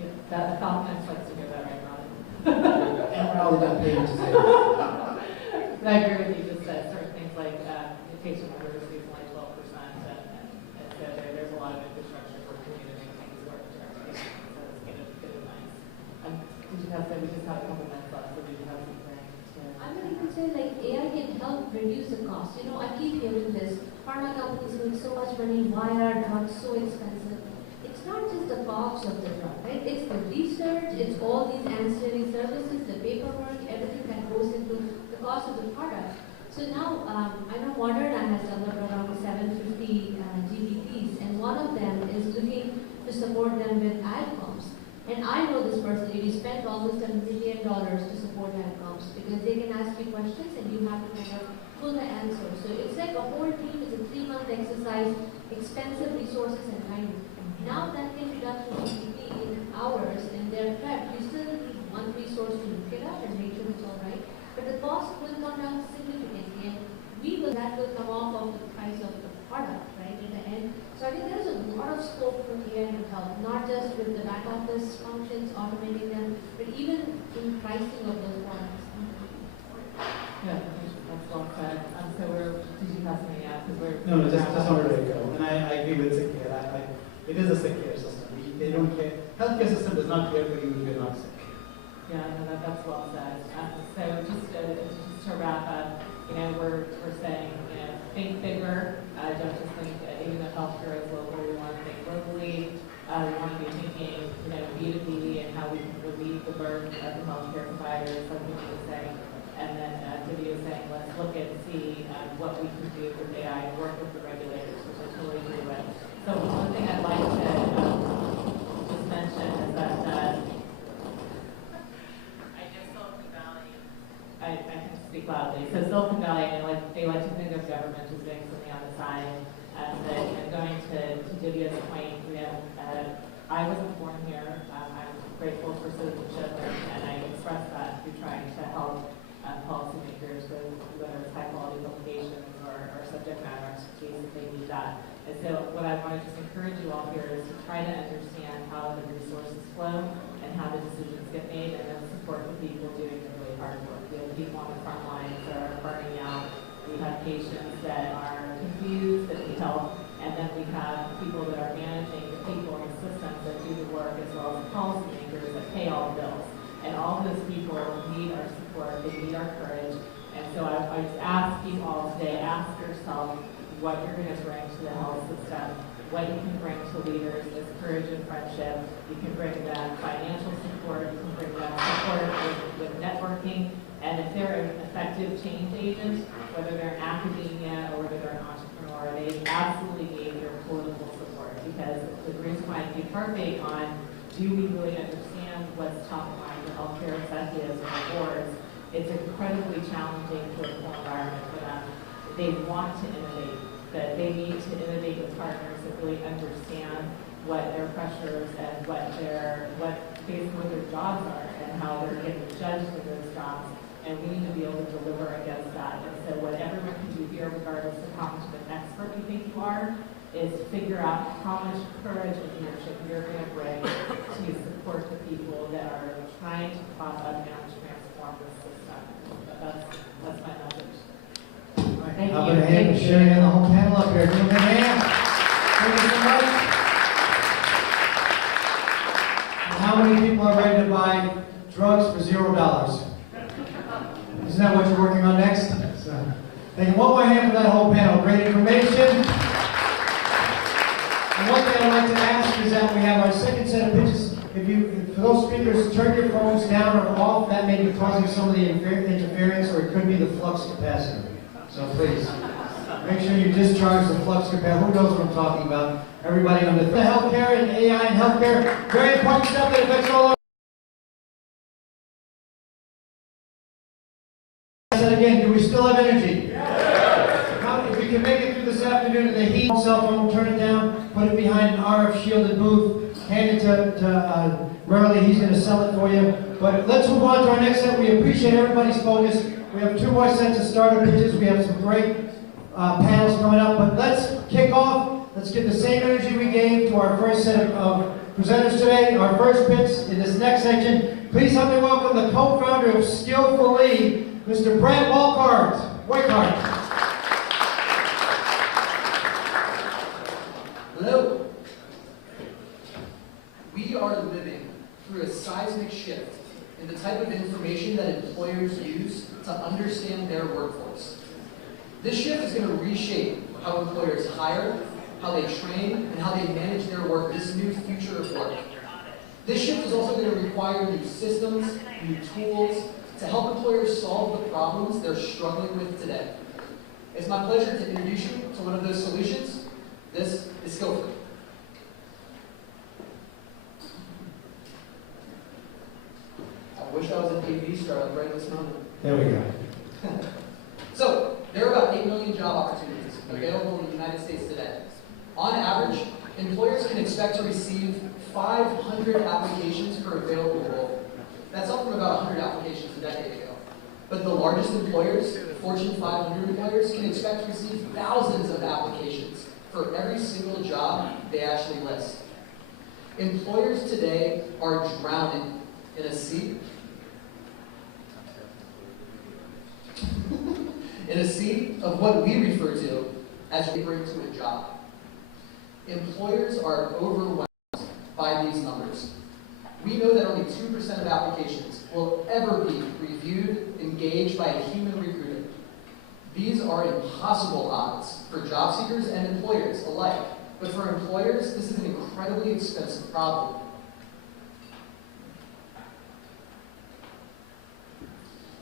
Yeah, that FalconX likes to hear that right now. And Murali doesn't pay me to say that. But I agree with you, just that certain things like it takes from universities only 12%, and so there's a lot of infrastructure for community things work in terms of so it's good advice. Did you have we just have a couple minutes left, so did you have something? I mean, you could say like AI can help reduce the cost. You know, I keep hearing this. Pharma companies make so much money. Why are drugs so expensive? It's not just the cost of the drug, right? It's the research, it's all these ancillary services, the paperwork, everything that goes into the cost of the product. So now, I know Moderna has developed around 750 GPTs, and one of them is looking to support them with ad comms. And I know this personally, we spent almost $1 million to support ad comms because they can ask you questions and you have to kind of pull the answer. So it's like a whole team, it's a 3-month exercise, expensive resources and time. Now that can be done through GPT in hours, and they're prepped. You still need one resource to look it up and make sure it's all right. But the cost will come down significantly, and that will come off of the price of the product, right, in the end. So I think there's a lot of scope for AI to help, not just with the back office functions, automating them, but even in pricing of those products. Yeah, that's well said. So did you have something to add? No, just wanted to go. And I agree with Sick Care. It is a sick care system. They don't care. Healthcare system does not care for you if you're not sick. Yeah, no, that's well said. So just to wrap up, we're saying, think bigger. Don't just think, even though healthcare is local, we want to think globally. We want to be thinking, B2B and how we can relieve the burden of the healthcare providers, like we were saying. And then Divya was saying, let's look and see what we can do with AI and work with the regulators, which I totally agree with. So one thing I'd like to just mention is that I know Silicon Valley, I can speak loudly. So Silicon Valley, they like to think of government as doing something on the side. Going to Divya's point, I wasn't born here. I'm grateful for citizenship, and I express that through trying to help policymakers with whether it's high quality publications or subject matter expertise if they need that. And so what I want to just encourage you all here is to try to understand how the resources flow and how the decisions get made, and then support the people doing the really hard work. We have people on the front lines that are burning out. We have patients that are confused that need help, and then we have people that are managing the people and systems that do the work, as well as the policymakers that pay all the bills. And all those people need our support, they need our courage. And so I just ask you all today, ask yourself what you're going to bring to the health system, what you can bring to leaders is courage and friendship. You can bring them financial support, you can bring them support with networking, and if they're an effective change agent, whether they're in academia or whether they're an entrepreneur, they absolutely need your political support, because the reason why I keep harping on, do we really understand what's top of mind for healthcare executives and boards? It's incredibly challenging political environment for them. They want to innovate, but they need to innovate with partners that really understand what their pressures and what their jobs are and how they're getting judged for those jobs. and we need to be able to deliver against that. And so what everyone can do here, regardless of how much of an expert you think you are, is figure out how much courage and leadership you're going to bring to support the people that are trying to cause us and transform the system. That's my message. Thank How you. about a hand for Sherry and the whole panel up here? Give them a hand. Thank you so much. And how many people are ready to buy drugs for $0? Isn't that what you're working on next? So, thank you. One more hand for that whole panel. Great information. And one thing I'd like to ask is that we have our second set of pitches. For those speakers, turn your phones down or off. That may be causing some of the interference, or it could be the flux capacitor. So please, make sure you discharge the flux capacitor. Who knows what I'm talking about? Everybody on the healthcare and AI and healthcare, very important stuff that affects all of us. And again, do we still have energy? If we can make it through this afternoon in the heat, cell phone, turn it down, put it behind an RF shielded booth, hand it to Murali, he's going to sell it for you. But let's move on to our next set. We appreciate everybody's focus. We have 2 more sets of starter pitches. We have some great panels coming up, but let's kick off. Let's give the same energy we gave to our first set of presenters today. Our first pitch in this next section. Please help me welcome the co-founder of Skillfully, Mr. Brent Walcart. Hello. We are living through a seismic shift in the type of information that employers use to understand their workforce. This shift is going to reshape how employers hire, how they train, and how they manage their work, this new future of work. This shift is also going to require new systems, new tools, to help employers solve the problems they're struggling with today. It's my pleasure to introduce you to one of those solutions. This is Skillfully. I wish I was an AV star right at this moment. There we go. So, there are about 8 million job opportunities available in the United States today. On average, employers can expect to receive 500 applications per available role. That's up from about 100 applications a decade ago. But the largest employers, Fortune 500 employers, can expect to receive thousands of applications for every single job they actually list. Employers today are drowning in a sea of what we refer to as referring to a job. Employers are overwhelmed by these numbers. We know that only 2% of applications will ever be reviewed, engaged by a human recruiter. These are impossible odds for job seekers and employers alike. But for employers, this is an incredibly expensive problem.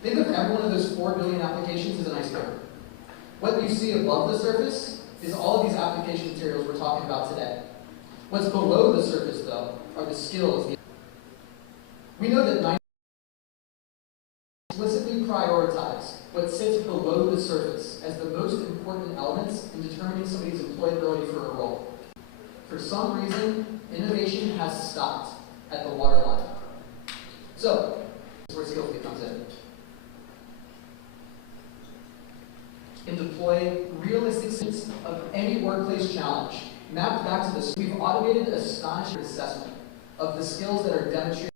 Think of every one of those 4 billion applications as an iceberg. What you see above the surface is all of these application materials we're talking about today. What's below the surface, though, are the skills. We know that 90% explicitly prioritize what sits below the surface as the most important elements in determining somebody's employability for a role. For some reason, innovation has stopped at the waterline. So, this is where Skillfully comes in. And deploy realistic sets of any workplace challenge mapped back to this. We've automated an astonishing assessment of the skills that are demonstrated.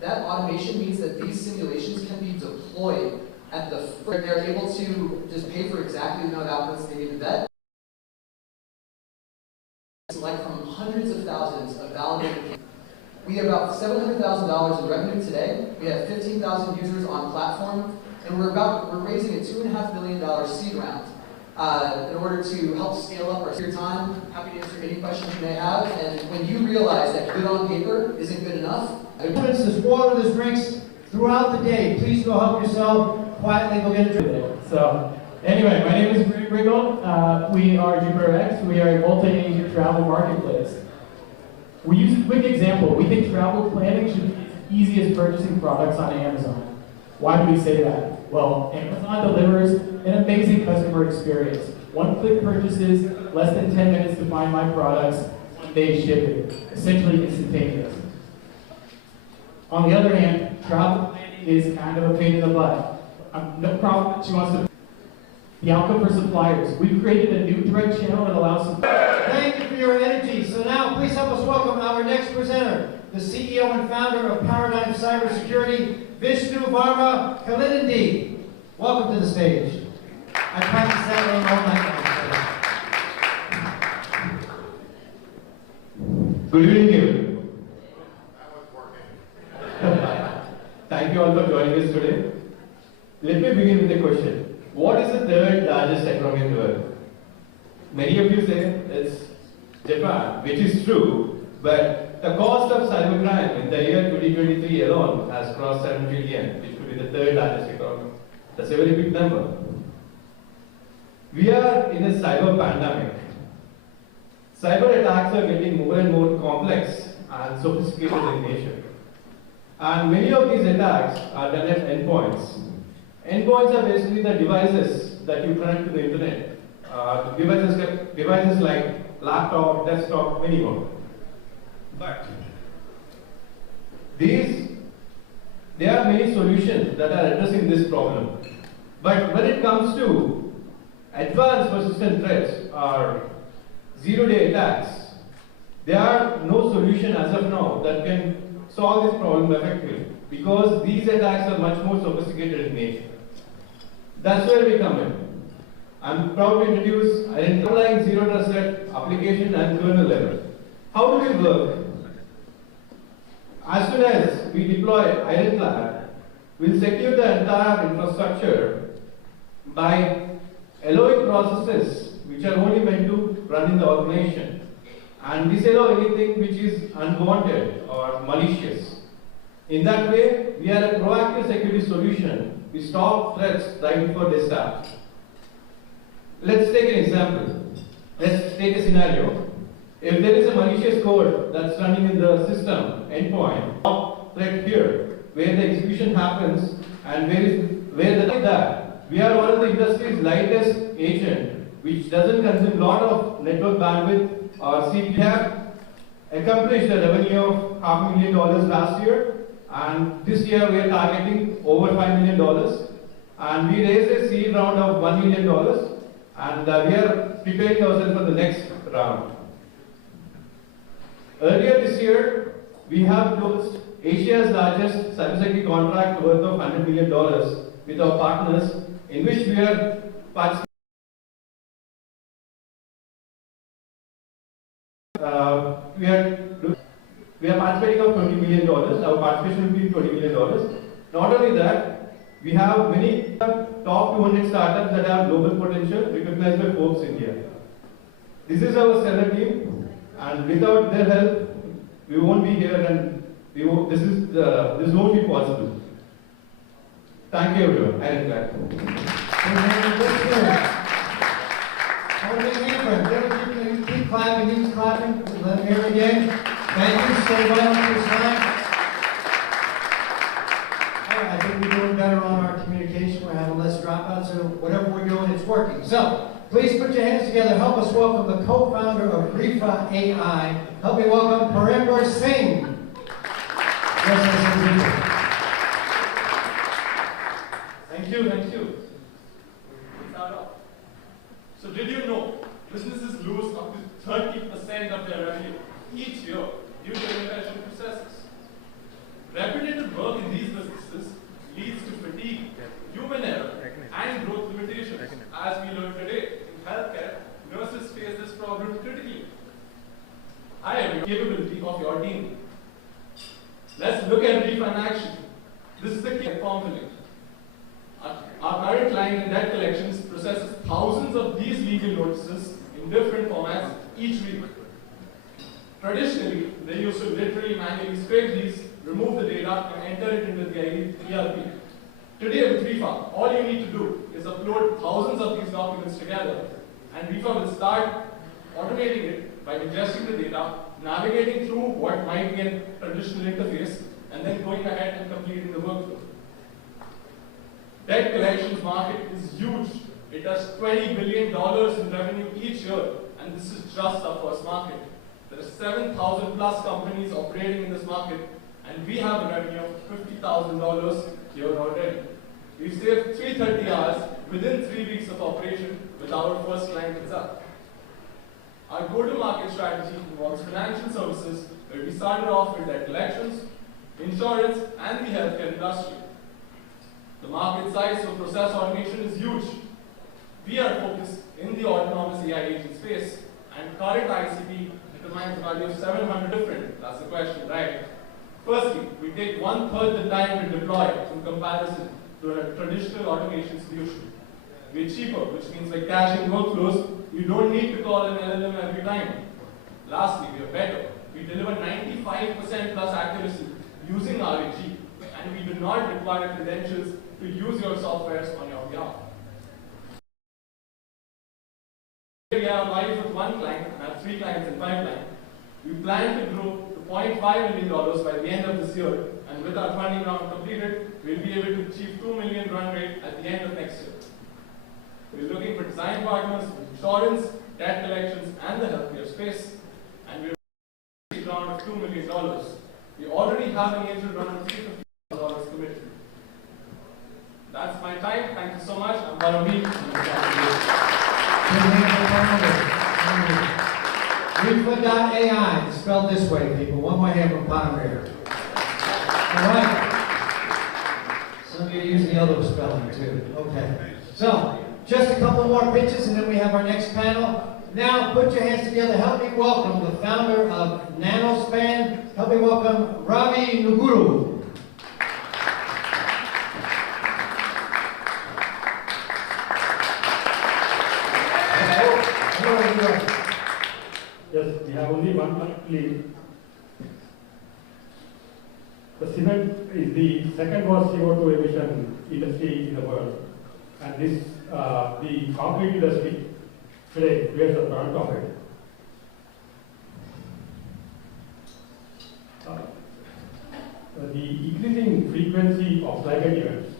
That automation means that these simulations can be deployed at the first. They're able to just pay for exactly the amount of outputs they need to vet. Select from hundreds of thousands of validated. We have about $700,000 in revenue today. We have 15,000 users on platform, and we're raising a $2.5 million seed round in order to help scale up our time. Happy to answer any questions you may have. And when you realize that good on paper isn't good enough, there's water, there's drinks throughout the day. Please go help yourself. Quietly, go get a drink. So, anyway, my name is Greg Riggle. We are JoopiterX. We are a multi-agent travel marketplace. We use a quick example. We think travel planning should be as easy as purchasing products on Amazon. Why do we say that? Well, Amazon delivers an amazing customer experience. One-click purchases, less than 10 minutes to find my products, one-day shipping, essentially instantaneous. On the other hand, travel planning is kind of a pain in the butt. No problem. She wants to. The outcome for suppliers. We've created a new direct channel that allows. Thank you for your energy. So now, please help us welcome our next presenter, the CEO and founder of Paradigm Cybersecurity, Vishnu Varma Kalinindi. Welcome to the stage. I practiced that name all night long. Good evening, everyone. Thank you all for joining us today. Let me begin with a question. What is the third largest economy in the world? Many of you say it's Japan, which is true, but the cost of cybercrime in the year 2023 alone has crossed 7 trillion, which could be the third largest economy. That's a very big number. We are in a cyber pandemic. Cyber attacks are getting more and more complex and sophisticated in nature. And many of these attacks are done at endpoints. Endpoints are basically the devices that you connect to the internet. Devices like laptop, desktop, many more. But there are many solutions that are addressing this problem. But when it comes to advanced persistent threats or zero-day attacks, there are no solution as of now that can solve this problem effectively, because these attacks are much more sophisticated in nature. That's where we come in. I'm proud to introduce identifying zero trust at application and kernel level. How do we work? As soon as we deploy Ironclad, we'll secure the entire infrastructure by allowing processes which are only meant to run in the organization, and disallow anything which is unwanted or malicious. In that way, we are a proactive security solution. We stop threats right before they start. Let's take an example. Let's take a scenario. If there is a malicious code that's running in the system endpoint, top threat here, where the execution happens, and we are one of the industry's lightest agent, which doesn't consume a lot of network bandwidth or CPU. We have accomplished a revenue of $500,000 last year, and this year we are targeting over $5 million. And we raised a seed round of $1 million, and we are preparing ourselves for the next round. Earlier this year, we have closed Asia's largest cybersecurity contract worth of $100 million with our partners, in which we are participating. We are participating of $20 million. Our participation will be $20 million. Not only that, we have many top 200 startups that have global potential recognized by Forbes India. This is our stellar team, and without their help, we won't be here, and this won't be possible. Thank you, everyone. I am glad. Keep clapping, keep clapping. Let me hear it again. Thank you. Stay well for this time. I think we're doing better on our communication. We're having less dropouts, so whatever we're doing, it's working. So, please put your hands together. Help us welcome the co-founder of Graphene.ai. Help me welcome Parambar Singh. Thank you. So did you know businesses lose up to 30% of their revenue each year due to inefficient processes? Repetitive work in these businesses leads to fatigue, human error, and growth limitations. As we learned today, in healthcare, nurses face this problem critically. I am the capability of your team. Let's look at brief and action. This is the key formula. Our current client in debt collections processes thousands of these legal notices in different formats each week. Traditionally, they used to literally manually scrape these, remove the data, and enter it into the ERP. Today with Rifa, all you need to do is upload thousands of these documents together, and Rifa will start automating it by ingesting the data, navigating through what might be a traditional interface, and then going ahead and completing the workflow. Debt collections market is huge. It does $20 billion in revenue each year, and this is just our first market. There are 7,000 plus companies operating in this market, and we have a revenue of $50,000 here already. We've saved 330 hours within 3 weeks of operation with our first client itself. Our go-to-market strategy involves financial services, where we started off with debt collections, insurance, and the healthcare industry. The market size for process automation is huge. We are focused in the autonomous AI agent space, and current ICP determines the value of 700 different. That's the question, right? Firstly, we take 1/3 the time to deploy in comparison to a traditional automation solution. We're cheaper, which means by caching workflows, you don't need to call an LLM every time. Lastly, we are better. We deliver 95% plus accuracy using RAG, and we do not require credentials to use your softwares on your behalf. We are live with 1 client and have 3 clients in pipeline. We plan to grow to $0.5 million by the end of this year, and with our funding round completed, we'll be able to achieve $2 million run rate at the end of next year. We're looking for design partners with insurance, debt collections, and the healthcare space, and we're a round of $2 million. We already have an angel round of $350 committed. That's my time. Thank you so much. I'm Murali. Readfoot.ai, it's spelled this way, people. One more hand from Panamera. All right. Some of you use the other spelling too. Okay. So, just a couple more pitches and then we have our next panel. Now, put your hands together. Help me welcome the founder of Nanospan. Help me welcome Ravi Nuguru. Yes, we have only 1 month to leave. The cement is the second worst CO2 emission industry in the world. And this, the concrete industry today bears the brunt of it. The increasing frequency of climate events,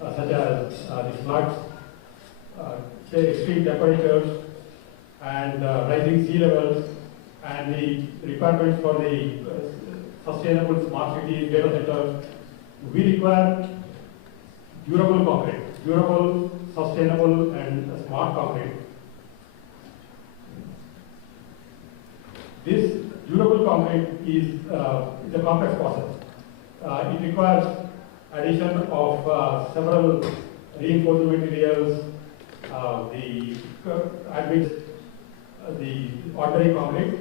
such as the floods, extreme temperatures, and rising sea levels, and the requirements for the sustainable smart cities, data centers, we require durable concrete, durable, sustainable, and smart concrete. This durable concrete is a complex process. It requires addition of several reinforcing materials, the ordinary concrete,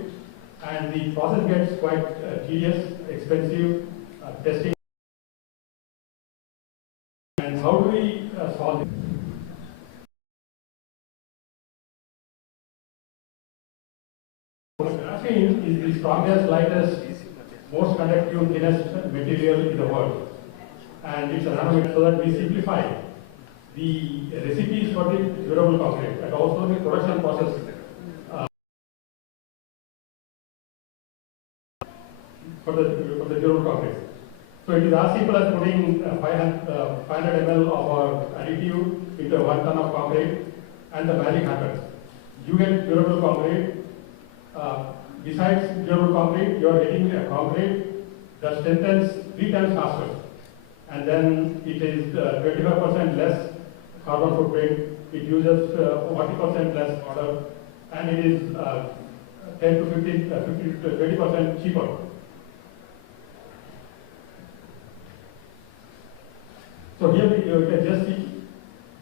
and the process gets quite tedious, expensive, testing. And how do we solve it? Graphene is the strongest, lightest, most conductive, thinnest material in the world, and it's a nanometer, so that we simplify the recipes for the durable concrete and also the production process. For the durable concrete. So it is as simple as putting 500 ml of our additive into 1 ton of concrete, and the magic happens. You get durable concrete. Besides durable concrete, you are getting a concrete that strengthens 3 times faster, and then it is 25% less carbon footprint. It uses 40% less water, and it is 10 to 15 to 20% cheaper. So here you can just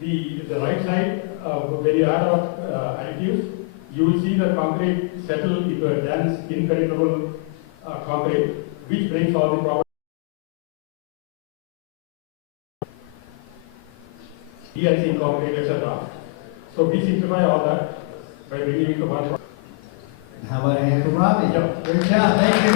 see the right side, when you add up additives, you will see the concrete settle into a dense, impenetrable concrete, which brings all the problems. De-icing concrete, etc. So we simplify all that by bringing it to one product. How about a hand for Robbie? Yep. Good job, thank you.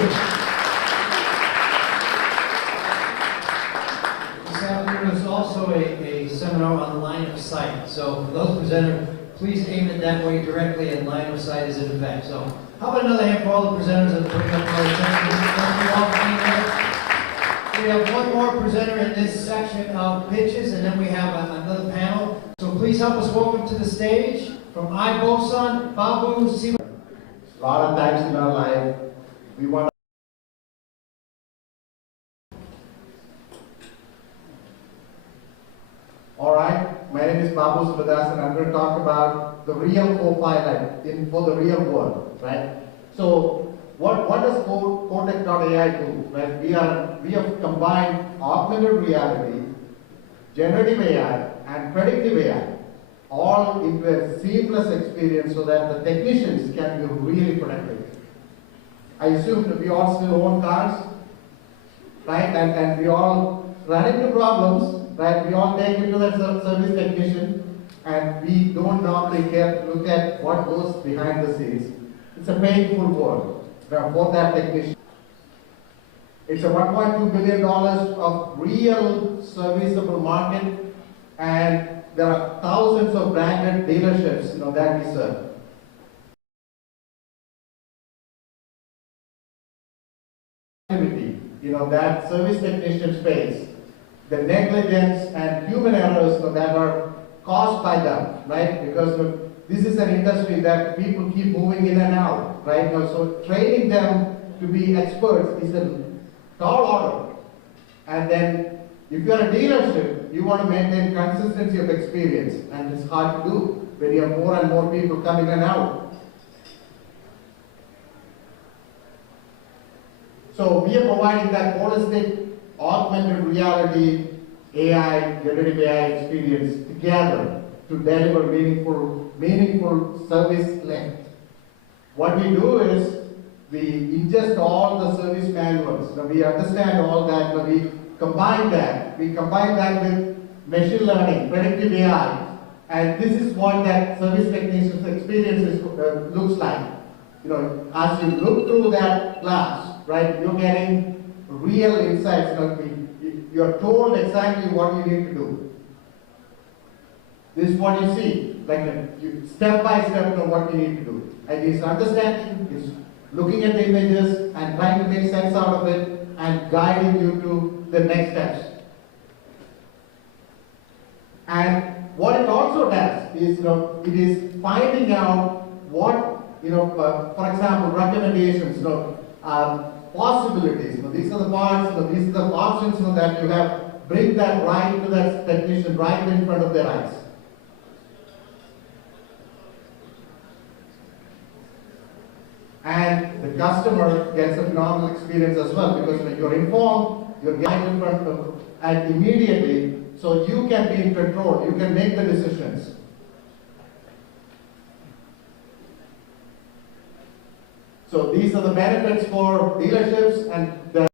This afternoon is also a seminar on line of sight. So for those presenters, please aim it that way directly, and line of sight is in effect. So how about another hand for all the presenters that put up our attention? Thank you all for being here. We have one more presenter in this section of pitches, and then we have another panel. So please help us welcome to the stage from iBosan, Babu Siva. A lot of times in our life, we want All right, my name is Babu Subhadas, and I'm going to talk about the real co-pilot for the real world, right? So, what does Cortex.ai do? Right? We have combined augmented reality, generative AI, and predictive AI all into a seamless experience so that the technicians can be really productive. I assume that we all still own cars, right? And we all run into problems, right? We all take it to the service technician, and we don't normally look at what goes behind the scenes. It's a painful world for that technician. It's a $1.2 billion of real serviceable market, and there are thousands of branded dealerships, that we serve. That service technicians face, the negligence and human errors that are caused by them, right? Because this is an industry that people keep moving in and out, right? So training them to be experts is a tall order. And then if you're a dealership, you want to maintain consistency of experience, and it's hard to do when you have more and more people coming in and out. So we are providing that holistic, augmented reality, AI, generative AI experience together to deliver meaningful service length. What we do is we ingest all the service manuals. We understand all that. We combine that with machine learning, predictive AI, and this is what that service technician's experience looks like. As you look through that glass, right, you're getting real insights. You're told exactly what you need to do. This is what you see, like step by step of what you need to do. And it's understanding, it's looking at the images and trying to make sense out of it and guiding you to the next steps. And what it also does is, it is finding out what, for example, recommendations, possibilities. These are the parts, these are the options that you have. Bring that right to that technician, right in front of their eyes. And the customer gets a phenomenal experience as well, because you're informed, you're right in front of, and immediately, so you can be in control, you can make the decisions. So these are the benefits for dealerships, and the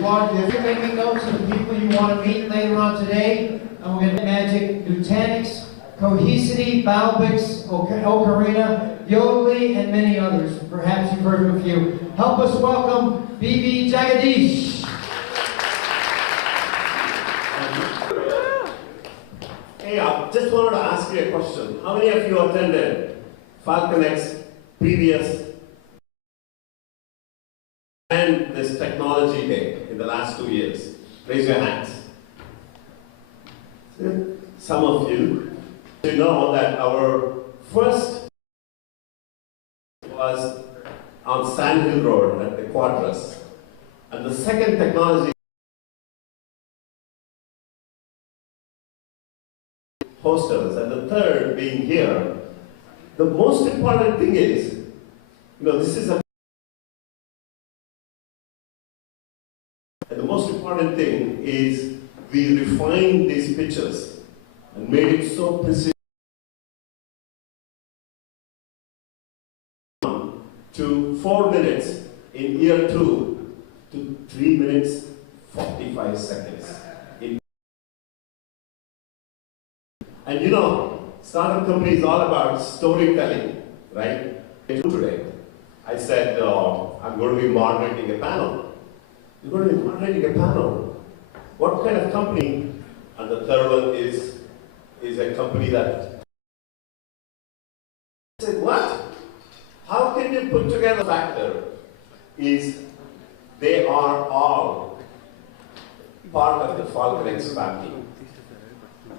You're taking notes of the people you want to meet later on today, and we're going to Magic, Nutanix, Cohesity, Balbix, Ocarina, Yodlee, and many others. Perhaps you've heard of a few. Help us welcome BB Jagdeesh. Hey, I just wanted to ask you a question. How many of you attended FalconX previous and this technology day in the last 2 years? Raise your hands. Some of you know that our first was on Sand Hill Road at the Quadras, and the second technology hostels, and the third being here. The most important thing is, this is and the most important thing is we refined these pictures and made it so precise to 4 minutes in year 2 to 3 minutes 45 seconds. And startup company is all about storytelling, right? Today, I said I'm going to be moderating a panel. You're going to be moderating a panel. What kind of company? And the third one is a company that. I said, what? How can you put together a factor? Is they are all part of the FalconX family.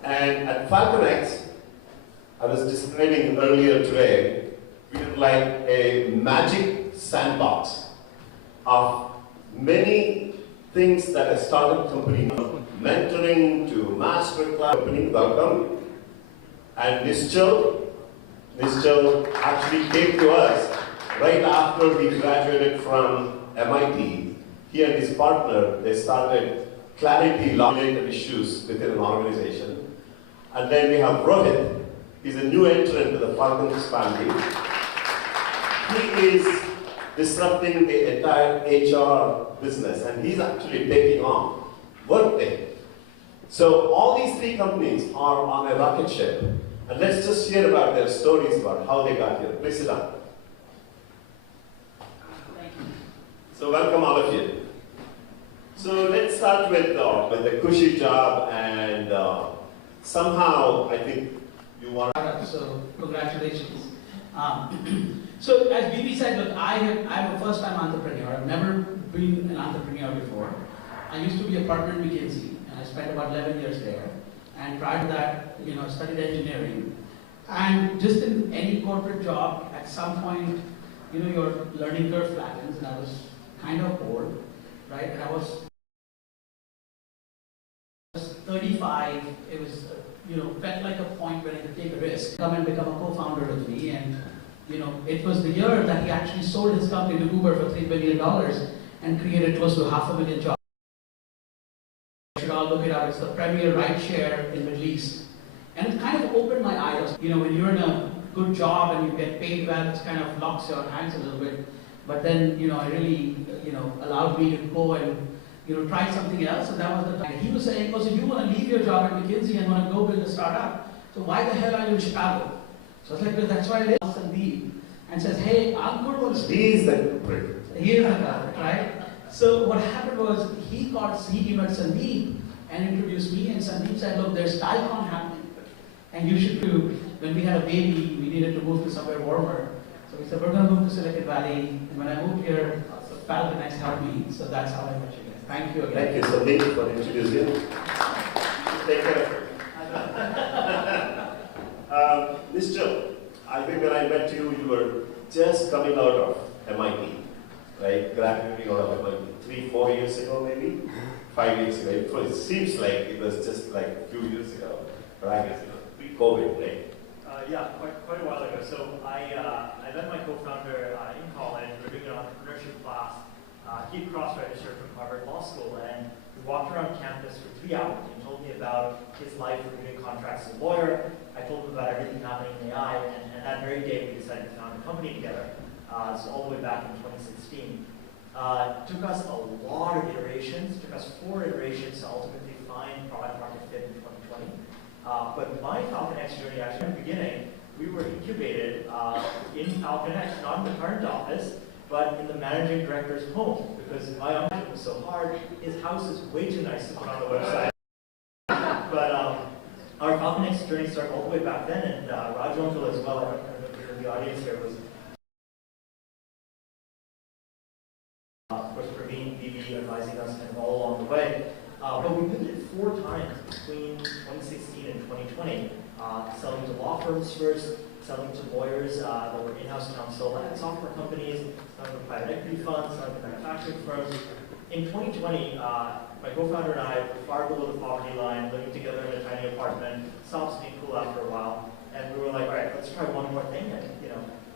And at FalconX, I was describing earlier today, we're like a magic sandbox of many things that a startup company, mentoring to master class company, welcome. And Nischal actually came to us right after we graduated from MIT. He and his partner, they started Klarity.ai issues within an organization. And then we have Rohit. He's a new entrant to the FalconX family. He is disrupting the entire HR business, and he's actually taking on Workday. So all these three companies are on a rocket ship, and let's just hear about their stories about how they got here. Please sit down. So welcome all of you. So let's start with the cushy job, and somehow I think you want. So congratulations. So as BB said, look, I'm a first-time entrepreneur. I've never been an entrepreneur before. I used to be a partner in McKinsey, and I spent about 11 years there. And prior to that, studied engineering. And just in any corporate job, at some point, your learning curve flattens, and I was kind of bored, right? And I was 35. It was, felt like a point where I could take a risk, come and become a co-founder with me. And it was the year that he actually sold his company to Uber for $3 billion and created close to 500,000 jobs. You should all look it up. It's the premier rideshare in the Middle East. And it kind of opened my eyes. When you're in a good job and you get paid well, it kind of locks your hands a little bit. But then, it really, allowed me to go and, try something else. And that was the time. He was saying, so you want to leave your job at McKinsey and want to go build a startup. So why the hell are you in Chicago? So I was like, well, that's why I live in Sandeep. And says, hey, Ankur wants to. He is the culprit. He is the culprit, right? So what happened was, he emailed Sandeep and introduced me, and Sandeep said, look, there's TileCon happening. And you should do, when we had a baby, we needed to move to somewhere warmer. So we said, we're going to move to Silicon Valley. And when I moved here, FalconX helped me. So that's how I met you guys. Thank you again. Thank you, Sandeep, for introducing you. Take care of it. Nischal, I think when I met you, you were just coming out of MIT, right? Graduating out of MIT 3-4 years ago, maybe 5 years ago. It seems like it was just like a few years ago, but I guess pre-COVID, right? Yeah, quite a while ago. So I met my co-founder in college. We were doing an entrepreneurship class. He cross-registered from Harvard Law School, and we walked around campus for 3 hours. He told me about his life reviewing contracts as a lawyer. I told him about everything happening in AI, and that very day we decided to found a company together. So all the way back in 2016. Took us a lot of iterations. Took us 4 iterations to ultimately find product market fit in 2020. But my FalconX journey, actually, in the beginning, we were incubated in FalconX, not in the current office, but in the managing director's home, because my uncle was so hard. His house is way too nice to put on the website. But our FalconX journey started all the way back then, and Raju uncle as well, I don't know if you're in the audience here, was of course, Praveen, BB advising us kind of all along the way. But we did it 4 times between 2016 and 2020, selling to law firms first, selling to lawyers that were in-house counsel at software companies, selling to private equity funds, selling to manufacturing firms. In 2020, my co-founder and I were far below the poverty line, living together in a tiny apartment, stopped being cool after a while, and we were like, all right, let's try one more thing, and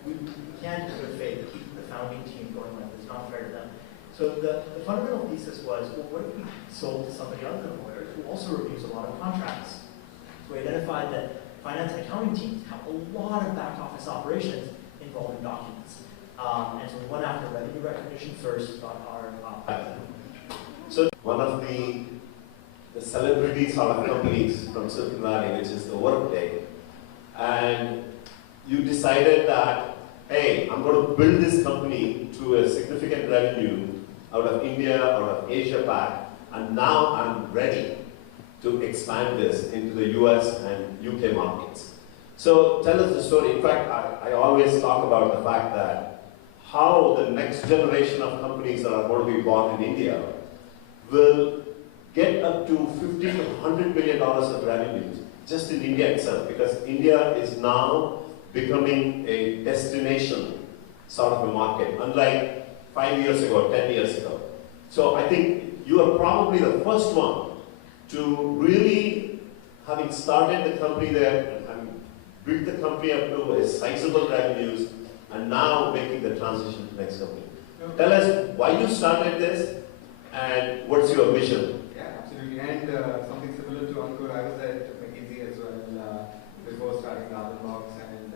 we can't in good faith keep the founding team going like this, not fair to them. So the fundamental thesis was, well, what if we sold to somebody other than lawyers who also reviews a lot of contracts? So we identified that finance and accounting teams have a lot of back office operations involving documents. And so we went after revenue recognition first, got our So one of the celebrity sort of companies from Silicon Valley, which is the Workday, and you decided that, hey, I'm going to build this company to a significant revenue out of India, out of Asia Pac, and now I'm ready to expand this into the US and UK markets. So tell us the story. In fact, I always talk about the fact that how the next generation of companies that are going to be born in India will get up to $50 to $100 billion of revenues just in India itself, because India is now becoming a destination sort of a market, unlike 5 years ago, 10 years ago. So I think you are probably the first one to really, having started the company there and built the company up to a sizable revenues, and now making the transition to the next company. Tell us why you started this and what's your vision? Yeah, absolutely. And something similar to Ankur, I was at McKinsey as well before starting DarwinBox. And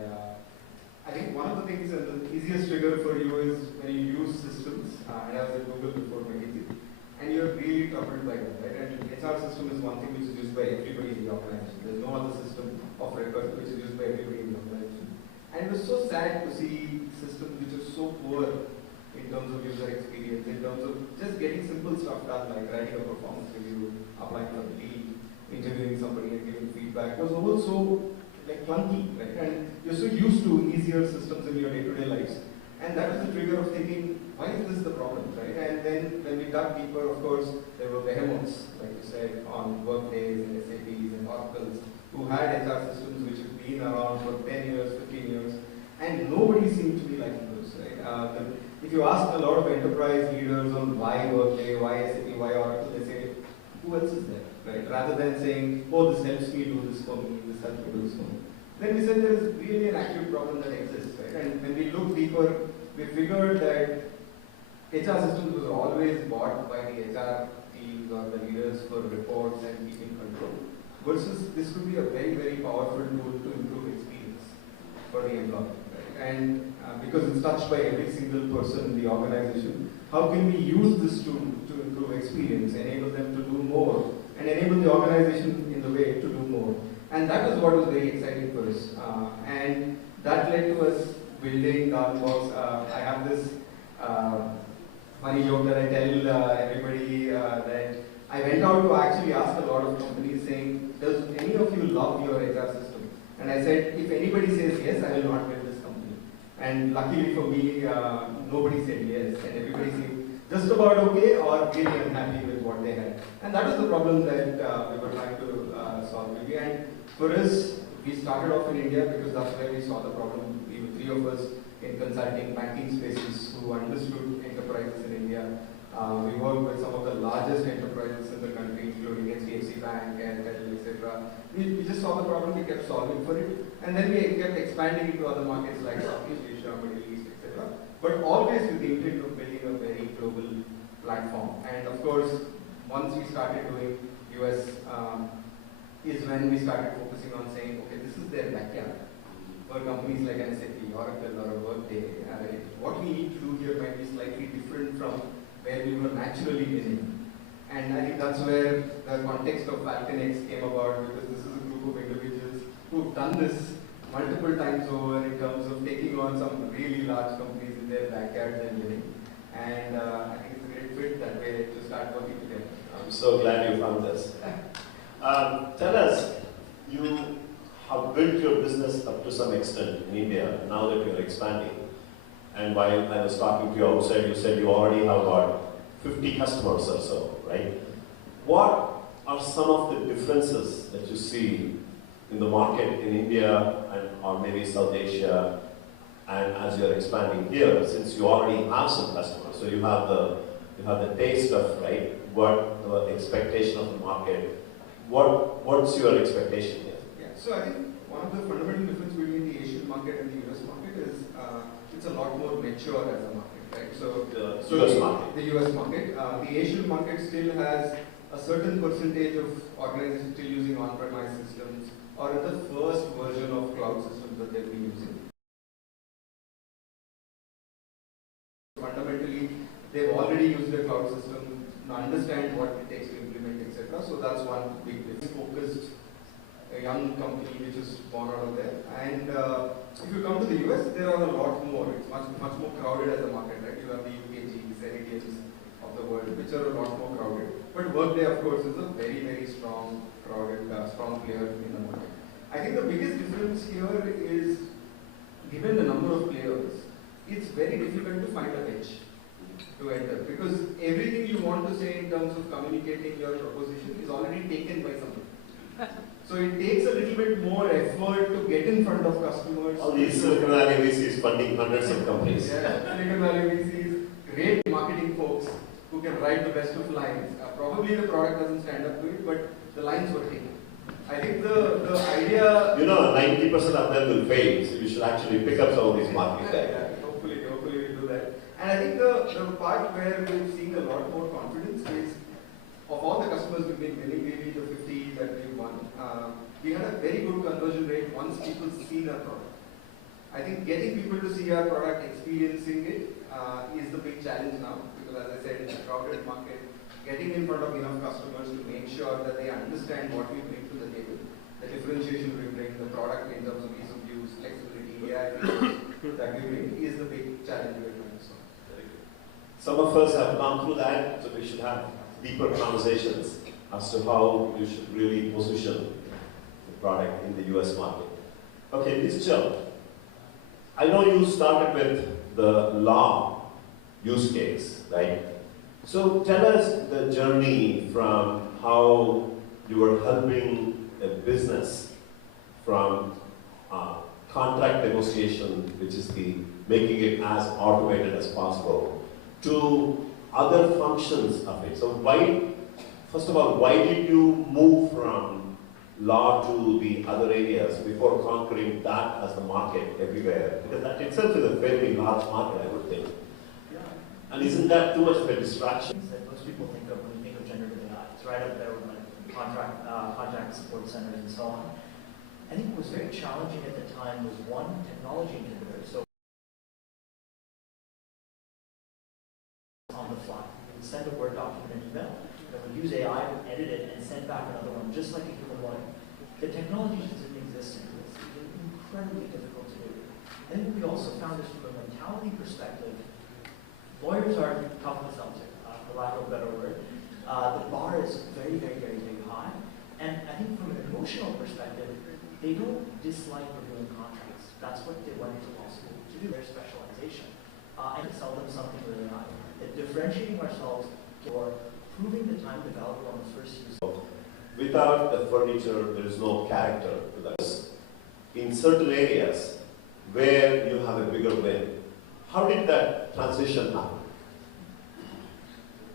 I think one of the things and the easiest trigger for you is when you use systems. And I was at Google before McKinsey. And you're really troubled by that, right? And HR system is one thing which is used by everybody in the organization. There's no other system of record which is used by everybody in the organization. And it was so sad to see systems which are so poor in terms of user experience, in terms of just getting simple stuff done like writing a performance review, applying for the lead, interviewing somebody and giving feedback was all so like clunky, right? And you're so used to easier systems in your day-to-day lives. And that was the trigger of thinking, why is this the problem, right? And then when we dug deeper, of course, there were behemoths, like you said, on Workdays and SAPs and Oracles, who had HR systems which have been around for 10 years, 15 years, and nobody seemed to be liking those, right? If you ask a lot of enterprise leaders on why Workday, why SAP, why Oracle, they say, who else is there, right? Rather than saying, oh, this helps me do this for me, this helps me do this for me. Then we said there is really an acute problem that exists, right? And when we look deeper, we figured that HR systems was always bought by the HR teams or the leaders for reports and keeping control, versus this could be a very, very powerful tool to improve experience for the employee. And because it's touched by every single person in the organization, how can we use this tool to improve experience, enable them to do more, and enable the organization in the way to do more? And that was what was very exciting for us. And that led to us building DarwinBox. I have this funny joke that I tell everybody that I went out to actually ask a lot of companies saying, does any of you love your HR system? And I said, if anybody says yes, I will not build this company. And luckily for me, nobody said yes, and everybody seemed just about okay or really unhappy with what they had. And that was the problem that we were trying to solve. And for us, we started off in India because that's where we saw the problem. We were three of us in consulting banking spaces who understood enterprises in India. We worked with some of the largest enterprises in the country, including HDFC Bank, Airtel, etc. We just saw the problem, we kept solving for it, and then we kept expanding into other markets like Southeast Asia, Middle East, etc. But always with the intent of building a very global platform. And of course, once we started doing US, is when we started focusing on saying, okay, this is their backyard. For companies like an SAP, Oracle, or a Workday, what we need to do here might be slightly different from where we were naturally living. And I think that's where the context of FalconX came about, because this is a group of individuals who've done this multiple times over in terms of taking on some really large companies in their backyards and living. And I think it's a great fit that way to start working together. I'm so glad you found this. Tell us, you have built your business up to some extent in India, now that you're expanding. And while I was talking to you outside, you said you already have about 50 customers or so, right? What are some of the differences that you see in the market in India and or maybe South Asia, and as you're expanding here, since you already have some customers, so you have the taste of, right, what the expectation of the market. What's your expectation here? Yeah, so I think one of the fundamental differences between the Asian market and the US market is it's a lot more mature as a market, right? So the US market. The US market. The Asian market still has a certain percentage of organizations still using on-premise systems or the first version of cloud systems that they've been using. Fundamentally, they've already used the cloud system, understand what it takes to implement, etc. So that's one big difference. Focused, a young company which is born out of there. And if you come to the US, there are a lot more. It's much more crowded as a market, right? You have the UKGs, Heritage of the world, which are a lot more crowded. But Workday, of course, is a very, very strong, crowded, strong player in the market. I think the biggest difference here is, given the number of players, it's very difficult to find a edge to enter, because everything you want to say in terms of communicating your proposition is already taken by somebody. So it takes a little bit more effort to get in front of customers. All these Silicon Valley VCs funding hundreds of companies. Yeah, Silicon Valley VCs, great marketing folks who can write the best of lines. Probably the product doesn't stand up to it, but the lines were taken. I think the idea... 90% of them will fail, so you should actually pick up some of these markets there. Hopefully we'll do that. And I think the part where we're seeing a lot more confidence is, of all the customers we've been winning, maybe the 50 that we won, we had a very good conversion rate once people see our product. I think getting people to see our product, experiencing it, is the big challenge now, because as I said, in a crowded market, getting in front of enough customers to make sure that they understand what we bring to the table, the differentiation we bring, the product in terms of ease of use, flexibility, AI features that we bring is the big challenge we're trying to solve. Some of us have gone through that, so we should have deeper conversations as to how you should really position the product in the US market. Okay, Nischal, I know you started with the law use case, right? So tell us the journey from how you were helping a business from contract negotiation, which is the making it as automated as possible, to other functions of it. So why, first of all, why did you move from law to the other areas before conquering that as the market everywhere? Because that itself is a very large market, I would think. And isn't that too much of a distraction? That most people think of when you think of generative AI. It's right up there with like contract support centers and so on. I think what was very challenging at the time was one, technology inhibitor. So on the fly, we would send a Word document and email, then we use AI to edit it and send back another one, just like a human lawyer. The technology just didn't exist in this. It was incredibly difficult to do. I think what we also found is from a mentality perspective, lawyers are tough to sell to, for lack of a better word. The bar is very, very, very, very high. And I think from an emotional perspective, they don't dislike reviewing contracts. That's what they went to law school to do, their specialization. And to sell them something really high. That differentiating ourselves or proving the time developer on the first use. Without the furniture, there is no character to that. In certain areas where you have a bigger win, how did that transition happen?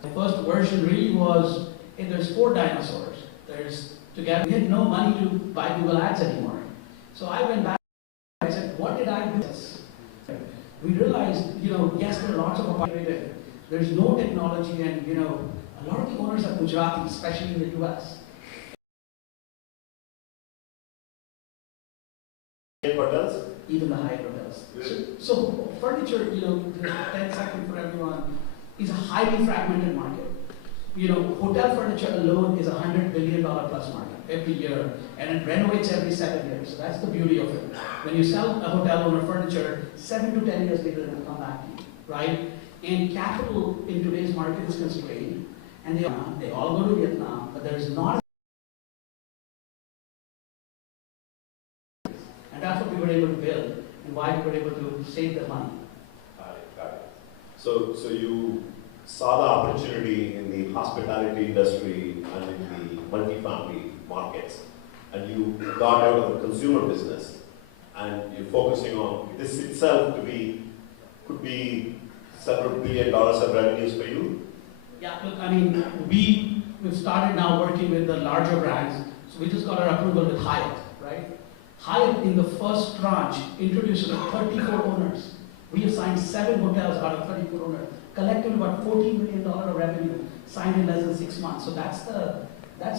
The first version really was, there's 4 dinosaurs. Together, we had no money to buy Google Ads anymore. So I went back, I said, what did I do? We realized, yes, there are lots of opportunities. There's no technology and, a lot of the owners are Gujarati, especially in the US. Hotels? Even the high hotels. So furniture, 10 seconds for everyone, is a highly fragmented market. Hotel furniture alone is a $100 billion plus market every year, and it renovates every 7 years. So that's the beauty of it. When you sell a hotel owner furniture, 7 to 10 years later, it will come back to you, right? And capital in today's market is constrained, and they all go to Vietnam, but there's not. And that's what we were able to build, and why we were able to save the money. Got it. So you saw the opportunity in the hospitality industry and in the multifamily markets, and you got out of the consumer business, and you're focusing on this itself could be several $1 billion of revenues for you? Yeah, look, we've started now working with the larger brands, so we just got our approval with Hyatt, right? Hyatt, in the first tranche, introduced 34 owners. We have signed 7 hotels out of 34 owners, collected about $14 million of revenue, signed in less than 6 months. So that's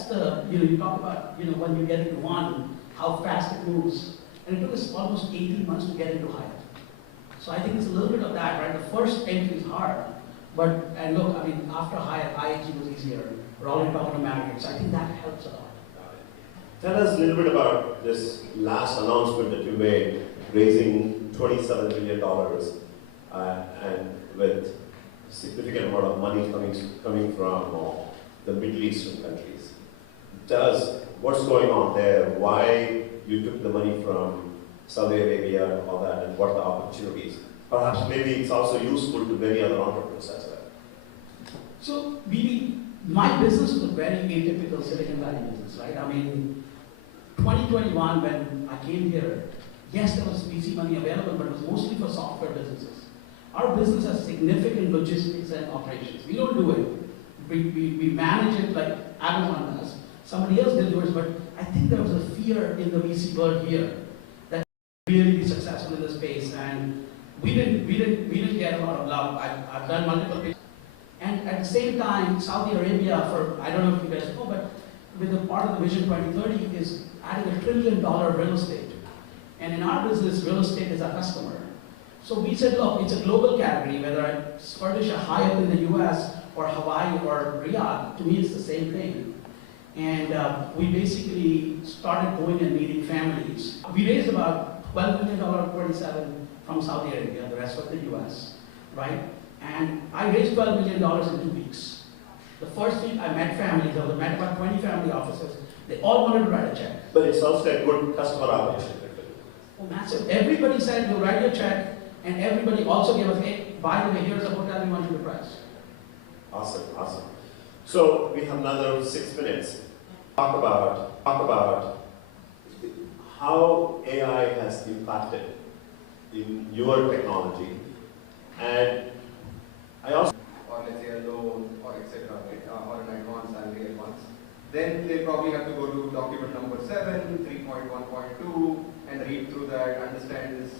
the you talk about, when you get into one, how fast it moves. And it took us almost 18 months to get into Hyatt. So I think it's a little bit of that, right? The first entry is hard, and look, after Hyatt, IHG was easier. We're already talking to Marriott, so I think that helps a lot. Tell us a little bit about this last announcement that you made, raising $27 million, and with a significant amount of money coming from the Middle Eastern countries. Tell us what's going on there, why you took the money from Saudi Arabia and all that, and what the opportunities. Perhaps maybe it's also useful to many other entrepreneurs as well. So my business was a very atypical Silicon Valley business, right? 2021, when I came here, yes, there was VC money available, but it was mostly for software businesses. Our business has significant logistics and operations. We don't do it. We manage it like Amazon does. Somebody else delivers, but I think there was a fear in the VC world here that really be successful in the space, and we didn't get a lot of love. I've done multiple pitches. And at the same time, Saudi Arabia, for, I don't know if you guys know, but with the part of the Vision 2030 is adding $1 trillion real estate. And in our business, real estate is our customer. So we said, look, it's a global category, whether I furnish a Hyatt in the US or Hawaii or Riyadh, to me it's the same thing. And we basically started going and meeting families. We raised about $12 million 27 from Saudi Arabia, the rest of the US, right? And I raised $12 million in 2 weeks. The first week I met families, I met about 20 family officers. They all wanted to write a check. But it's also a good customer acquisition. Oh, massive. Everybody said, you'll write a check, and everybody also gave us, hey, by the way, here's a hotel we want you to price. Awesome, awesome. So we have another 6 minutes. Talk about how AI has impacted in your technology, and I also, or let's say a loan or etc., right? Or an advance salary advance. Then they probably have to go to document number 7, 3.1.2, and read through that, understand this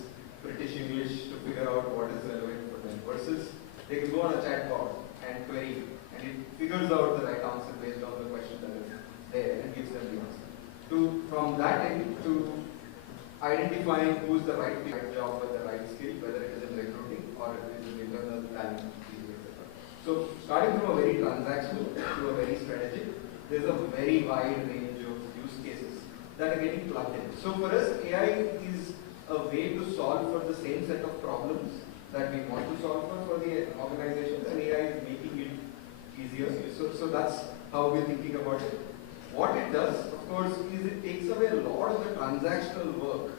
British English to figure out what is relevant for them. Versus they can go on a chatbot and query, and it figures out the right answer based on the question that is there and gives them the answer. From that end to identifying who's the right job with the right skill, whether it is in recruiting or it is in internal talent, etc. So starting from a very transactional to a very strategic, there's a very wide range of use cases that are getting plugged in. So for us, AI is a way to solve for the same set of problems that we want to solve for the organizations, and AI is making it easier. So that's how we're thinking about it. What it does, of course, is it takes away a lot of the transactional work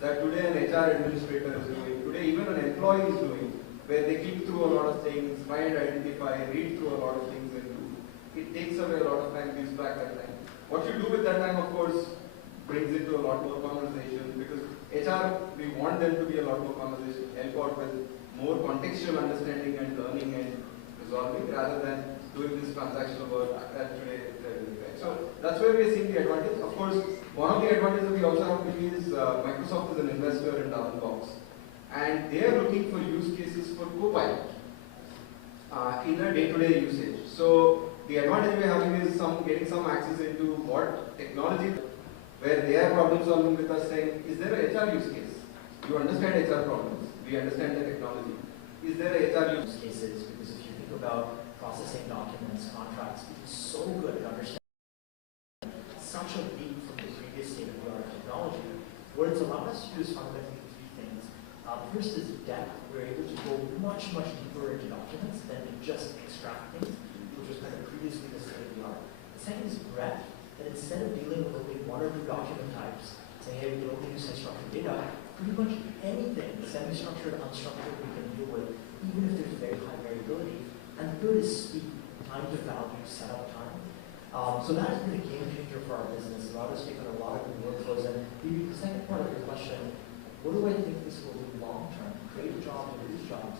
that today an HR administrator is doing, today even an employee is doing, where they click through a lot of things, try and identify, read through a lot of things and do. It takes away a lot of time, gives back that time. What you do with that time, of course, brings it to a lot more conversation, because HR, we want them to be a lot more conversation, help out with more contextual understanding and learning and resolving, rather than doing this transactional work that today they're doing. Right? So that's where we are seeing the advantage. Of course, one of the advantages we also have is Microsoft is an investor in DarwinBox, and they are looking for use cases for Copilot in a day-to-day usage. So the advantage we are having is getting some access into what technology, where they are problem solving with us, saying, is there a HR use case? You understand HR problems, we understand the technology. Is there a HR use cases? Because if you think about processing documents, contracts, it's so good at understanding such a leap from the previous state of the art of technology. What it's allowed us to do is fundamentally 3 things. First is depth. We're able to go much, much deeper into documents than to just extract things, which was kind of previously the state of the art. The second is breadth. That instead of dealing with only 1 or 2 document types, saying, hey, we only use structured data, pretty much anything, semi-structured, unstructured, we can deal with, even if there's very high variability. And the third is speed, time to value, setup time. So that has been a game changer for our business. It allowed us to take on a lot of new workflows. And the second part of your question, what do I think this will do long term? Create jobs, reduce jobs.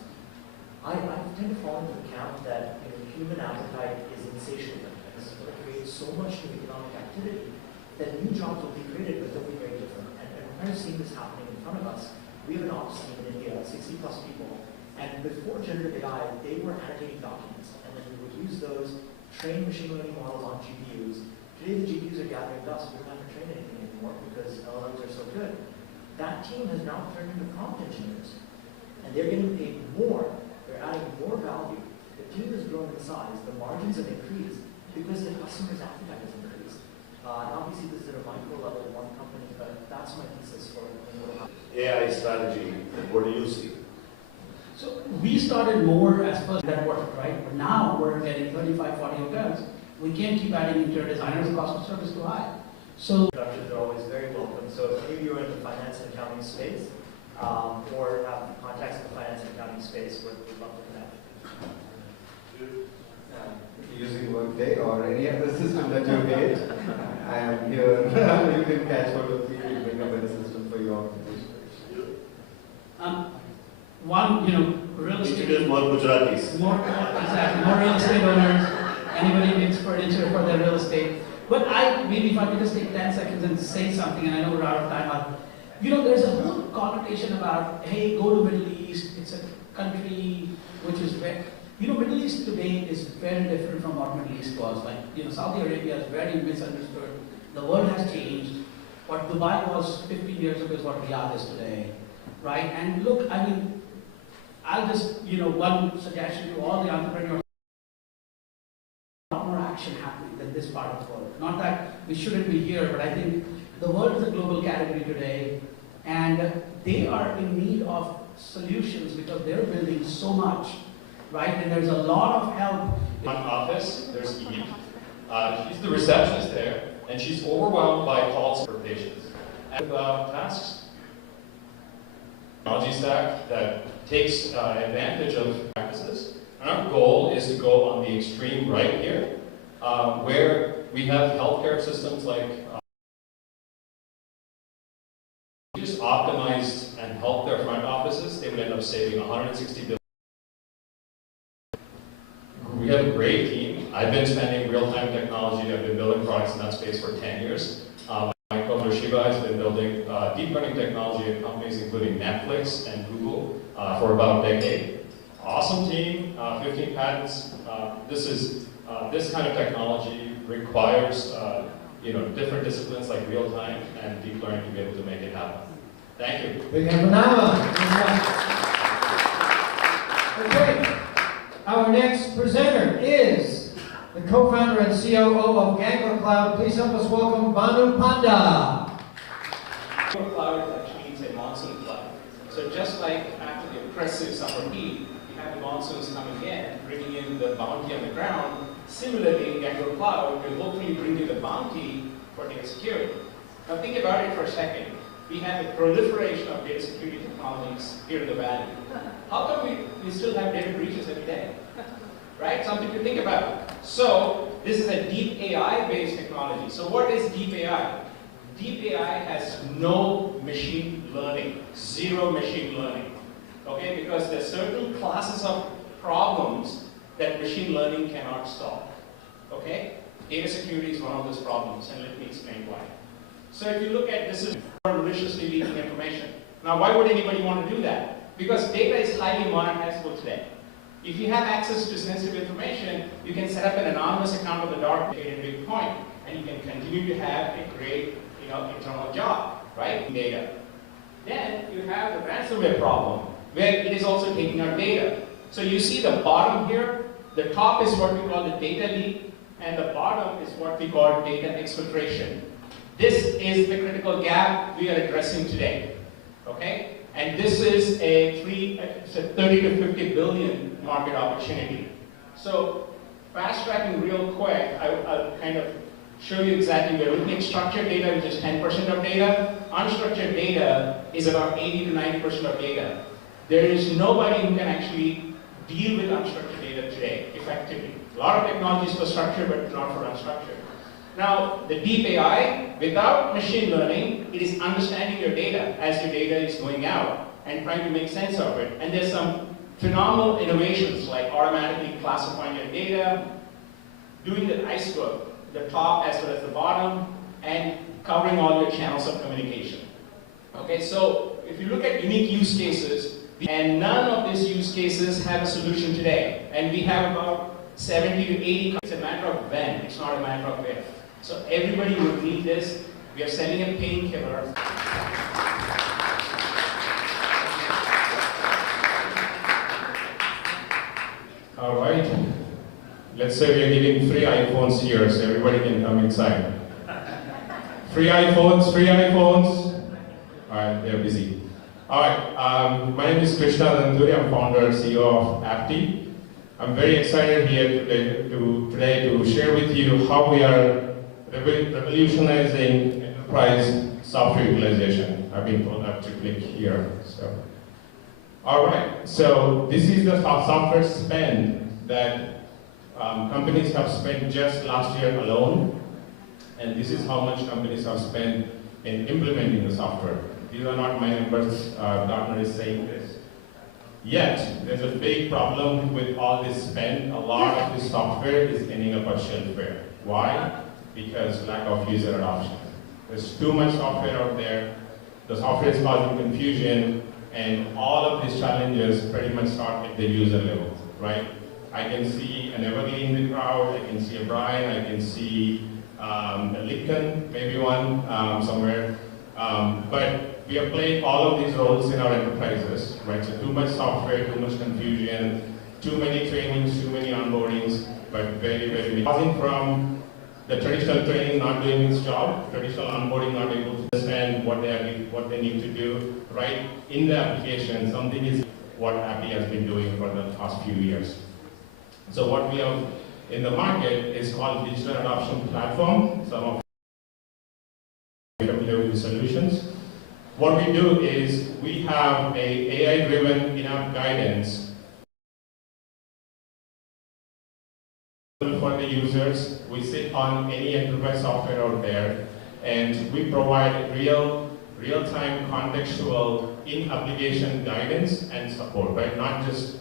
I tend to fall into the camp that human appetite is insatiable. It's going to create so much new economic activity that new jobs will be created, but they'll be very different. And we're kind of seeing this happening in front of us. We have an ops team in India, 60+ people, and before generative AI, they were annotating documents, and then we would use those, train machine learning models on GPUs. Today the GPUs are gathering dust, we don't have to train anything anymore because LLMs are so good. That team has now turned into prompt engineers, and they're getting paid more, they're adding more value. The team has grown in size, the margins have increased because the customer's appetite has increased. And obviously this is at a micro level in one company, but that's my thesis for what will happen. AI strategy, what do you see? So we started more as first that worked, right? But now we're getting 35, 40 hotels. We can't keep adding interior designers, the cost of service too high. So introductions are always very welcome. So if any of you are in the finance and accounting space, or have contacts in the finance and accounting space, we'd love to connect. Using Workday or any other system that you hate, I am here. You can catch hold of me to bring a better system for your organization. One, real more Gujaratis. Exactly, more real estate owners, anybody needs furniture for their real estate. But maybe if I could just take 10 seconds and say something, and I know we're out of time. There's a whole connotation about, hey, go to Middle East, it's a country which is very, Middle East today is very different from what Middle East was. Saudi Arabia is very misunderstood. The world has changed. What Dubai was 15 years ago is what Riyadh is today, right? And look, I'll just, one suggestion to all the entrepreneurs, a lot more action happening than this part of the world. Not that we shouldn't be here, but I think the world is a global category today, and they are in need of solutions because they're building so much, right? And there's a lot of help. One office, there's Eve. She's the receptionist there, and she's overwhelmed by calls for patients. And tasks, technology stack that takes advantage of practices. And our goal is to go on the extreme right here, where we have healthcare systems like just optimized and helped their front offices, they would end up saving $160 billion. We have a great team. I've been spending real-time technology. I've been building products in that space for 10 years. My co-founder Shiva has been building deep learning technology at companies including Netflix and Google for about a decade. Awesome team, 15 patents. This kind of technology requires different disciplines like real-time and deep learning to be able to make it happen. Thank you. Big hand for Nama. Okay. Our next presenter is the co-founder and COO of Gangler Cloud. Please help us welcome Banu Panda. Gangler Cloud actually means a monsoon cloud. So just like after the oppressive summer heat, we have the monsoons coming in, bringing in the bounty on the ground. Similarly, Gangler Cloud will hopefully bring you the bounty for data security. Now think about it for a second. We have a proliferation of data security technologies here in the Valley. How come we still have data breaches every day? Right? Something to think about. So this is a deep AI-based technology. So what is deep AI? Deep AI has no machine learning, zero machine learning. Okay? Because there are certain classes of problems that machine learning cannot solve. Okay? Data security is one of those problems, and let me explain why. So if you look at this is maliciously leaking information. Now why would anybody want to do that? Because data is highly monetizable today. If you have access to sensitive information, you can set up an anonymous account of the dark web in Bitcoin, and you can continue to have a great internal job, right? Data. Then you have the ransomware problem, where it is also taking our data. So you see the bottom here, the top is what we call the data leak, and the bottom is what we call data exfiltration. This is the critical gap we are addressing today, okay? And this is a 30 to 50 billion market opportunity. So fast tracking real quick, I'll kind of show you exactly. We're looking at structured data, which is 10% of data. Unstructured data is about 80 to 90% of data. There is nobody who can actually deal with unstructured data today effectively. A lot of technologies for structured, but not for unstructured. Now, the deep AI, without machine learning, it is understanding your data as your data is going out and trying to make sense of it. And there's some phenomenal innovations like automatically classifying your data, doing the iceberg, the top as well as the bottom, and covering all your channels of communication. Okay, so if you look at unique use cases, and none of these use cases have a solution today. And we have about 70 to 80. It's a matter of when, it's not a matter of if. So everybody would need this. We are selling a painkiller. All right. Let's say we are giving free iPhones here, so everybody can come inside. Free iPhones, free iPhones. All right, they're busy. All right, my name is Krishna Danduri. I'm founder and CEO of Apti. I'm very excited here today to share with you how we are revolutionizing enterprise software utilization. I've been told I have to click here. So, all right, so this is the software spend that companies have spent just last year alone, and this is how much companies have spent in implementing the software. These are not my numbers, Gartner is saying this. Yet, there's a big problem with all this spend. A lot of this software is ending up as shelfware. Why? Because lack of user adoption. There's too much software out there. The software is causing confusion, and all of these challenges pretty much start at the user level, right? I can see an Everly in the crowd, I can see a Brian, I can see a Lincoln, maybe one somewhere. But we have played all of these roles in our enterprises, right? So too much software, too much confusion, too many trainings, too many onboardings, but very, very causing from the traditional training not doing its job, traditional onboarding not able to understand what they need to do, right? In the application, something is what Appy has been doing for the past few years. So what we have in the market is called Digital Adoption Platform. Some of you are familiar with the solutions. What we do is we have a AI-driven in-app guidance for the users. We sit on any enterprise software out there, and we provide real-time contextual in-application guidance and support, right? Not just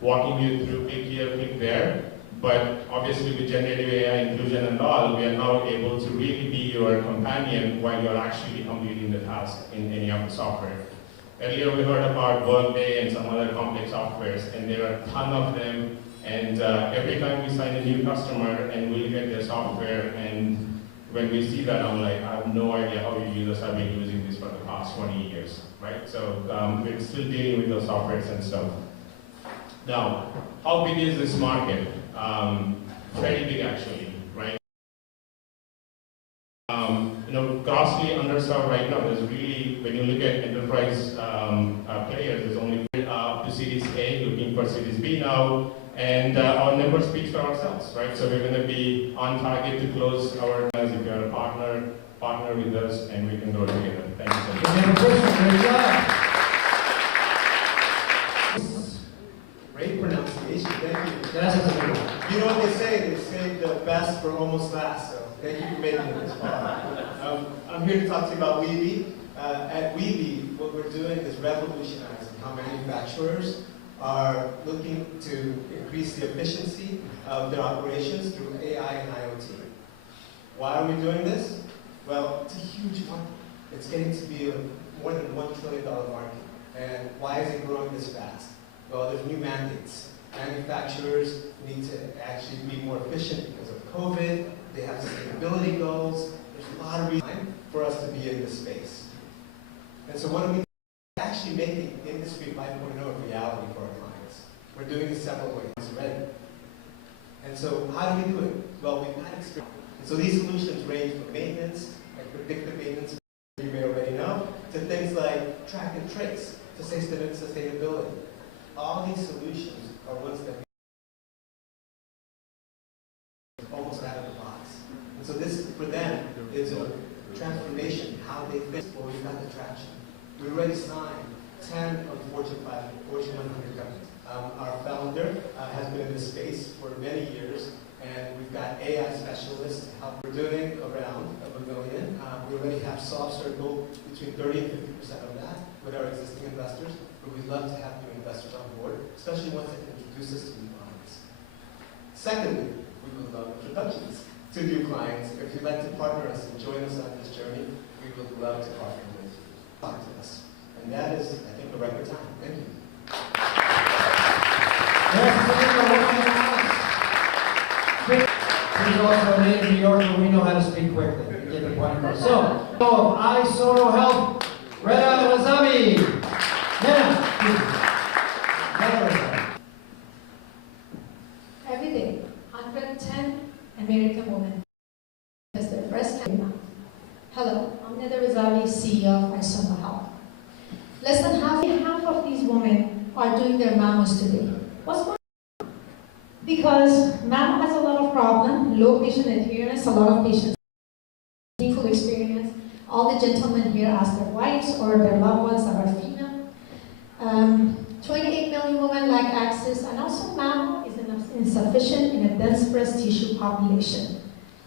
walking you through click here, click there, but obviously with generative AI inclusion and all, we are now able to really be your companion while you're actually completing the task in any of the software. Earlier we heard about Workday and some other complex softwares, and there are a ton of them. And every time we sign a new customer and we look at their software, and when we see that, I'm like, I have no idea how you users have been using this for the past 20 years, right? So we're still dealing with those softwares and stuff. Now, how big is this market? Very big actually, right? Grossly underserved right now. There's really, when you look at enterprise players, there's only up to Series A, looking for Series B now, and our number speaks for ourselves, right? So we're going to be on target to close our, if you're a partner with us, and we can grow together. Thank you so much. Great pronunciation, thank you. You know what they say? They say the best for almost last, so thank you for making it this far. I'm here to talk to you about Weeby. At Weeby, what we're doing is revolutionizing how manufacturers are looking to increase the efficiency of their operations through AI and IoT. Why are we doing this? Well, it's a huge market. It's getting to be a more than $1 trillion market. And why is it growing this fast? Well, there's new mandates. Manufacturers need to actually be more efficient because of COVID. They have sustainability goals. There's a lot of reasons for us to be in this space. And so what are we actually making Industry 5.0 a reality for our clients? We're doing it several ways already. And so how do we do it? Well, we've got experience. And so these solutions range from maintenance, like predictive maintenance, you may already know, to things like track and trace, to sustainability. All these solutions are ones that we almost out of the box. And so this, for them, is a transformation, how they think. Well, we've got the traction. We already signed 10 of the Fortune 100 companies. Our founder has been in this space for many years, and we've got AI specialists to help. We're doing around $1 million. We already have soft circle between 30 and 50% of that with our existing investors, but we'd love to have new investors on board, especially ones that can introduce us to new clients. Secondly, we would love introductions to new clients. If you'd like to partner us and join us on this journey, we would love to partner with you. Talk to us. And that is, I think, the record time. Thank you. He's also a native New Yorker. We know how to speak quickly. We get the point across. So, of iSoro Health, Reda Razami. Every day, 110 American women test their breast cancer. Hello, I'm Reda Razami, CEO of iSoro Health. Less than half of these women are doing their mammos today. What's going on? Because mammo has a lot of problems, low patient adherence, a lot of patients painful experience. All the gentlemen here ask their wives or their loved ones that are female. 28 million women lack access, and also mammo is insufficient in a dense breast tissue population.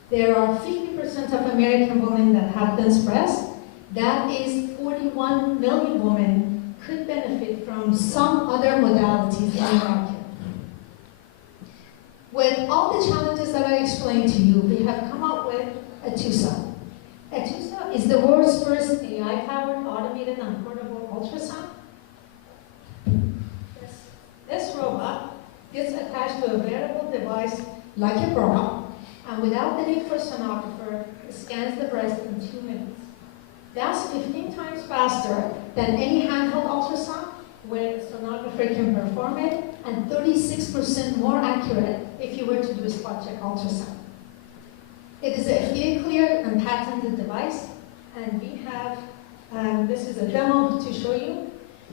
There are 50% of American women that have dense breast. That is 41 million women could benefit from some other modalities in the market. With all the challenges that I explained to you, we have come up with Atusa. Atusa is the world's first AI-powered, automated, and portable ultrasound. This robot gets attached to a wearable device like a bra, and without the need for a sonographer, it scans the breast in 2 minutes. That's 15 times faster than any handheld ultrasound, where a sonographer can perform it, and 36% more accurate if you were to do a spot check ultrasound. It is a FDA-cleared and patented device, and we have, this is a demo to show you.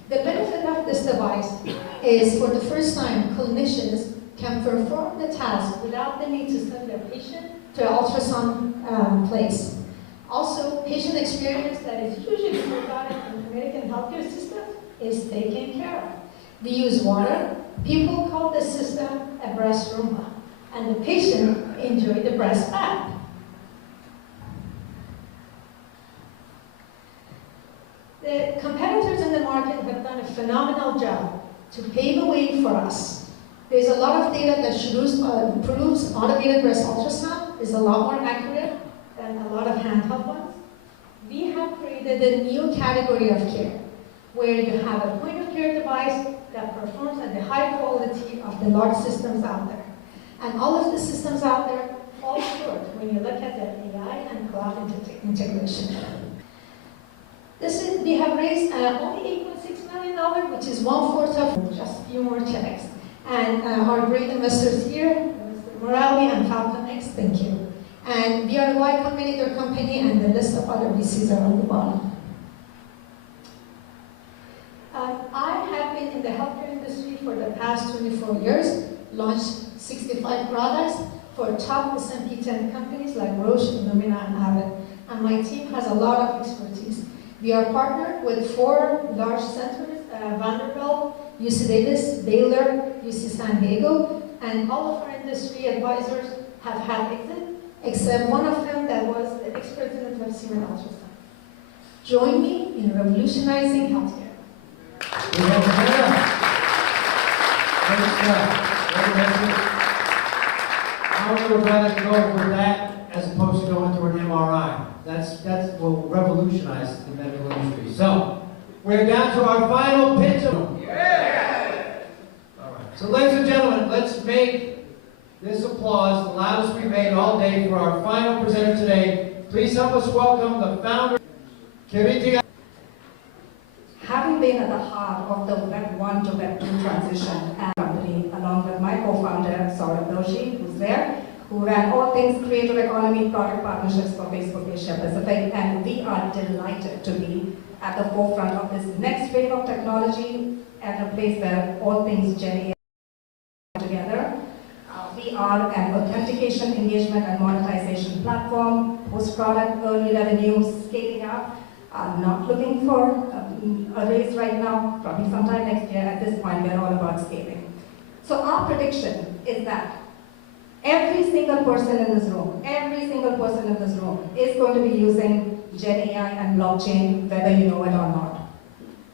The benefit of this device is, for the first time, clinicians can perform the task without the need to send their patient to an ultrasound place. Also, patient experience that is usually forgotten in American healthcare system is taken care of. We use water. People call this system a breast Roomba, and the patient enjoy the breast bath. The competitors in the market have done a phenomenal job to pave the way for us. There's a lot of data that proves automated breast ultrasound is a lot more accurate than a lot of handheld ones. We have created a new category of care, where you have a point-of-care device that performs at the high quality of the large systems out there. And all of the systems out there fall short when you look at the AI and cloud integration. We have raised only $8.6 million, which is 1/4 of just a few more checks. And our great investors here, Mr. Murali and FalconX, thank you. And we are a Y Combinator company, and the list of other VCs are on the bottom. I have been in the healthcare industry for the past 24 years, launched 65 products for top S&P 10 companies like Roche, Illumina, and Abbott. And my team has a lot of expertise. We are partnered with 4 large centers, Vanderbilt, UC Davis, Baylor, UC San Diego, and all of our industry advisors have had exit, except one of them that was the ex-president of Siemens Ultrasound. Join me in revolutionizing healthcare. I would rather go for that as opposed to going through an MRI. That will revolutionize the medical industry. So, we're down to our final pitch. Yeah! All right. So, ladies and gentlemen, let's make this applause the loudest we've made all day for our final presenter today. Please help us welcome the founder, Klarity.ai. Having been at the heart of the Web 1 to Web 2 transition at the company, along with my co-founder, Saurabh Doshi, who's there, who ran all things creator economy product partnerships for Facebook Asia Pacific, and we are delighted to be at the forefront of this next wave of technology at a place where all things Gen AI are together. We are an authentication, engagement, and monetization platform, post-product, early revenue, scaling up. Not looking for a raise right now, probably sometime next year. At this point, we're all about scaling. So our prediction is that every single person in this room is going to be using Gen AI and blockchain, whether you know it or not.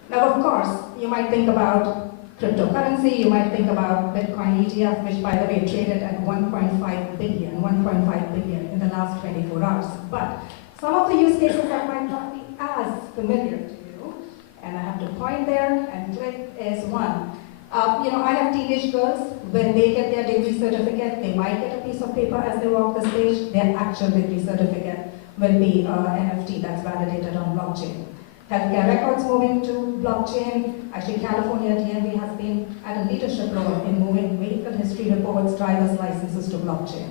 Now, of course, you might think about cryptocurrency, you might think about Bitcoin ETF, which, by the way, traded at 1.5 billion in the last 24 hours. But some of the use cases that might not be as familiar to you, and I have to point there and click, is one. I have teenage girls. When they get their degree certificate, they might get a piece of paper as they walk the stage. Their actual degree certificate will be NFT that's validated on blockchain. Healthcare records moving to blockchain. Actually, California DMV has been at a leadership role in moving vehicle history reports, driver's licenses to blockchain.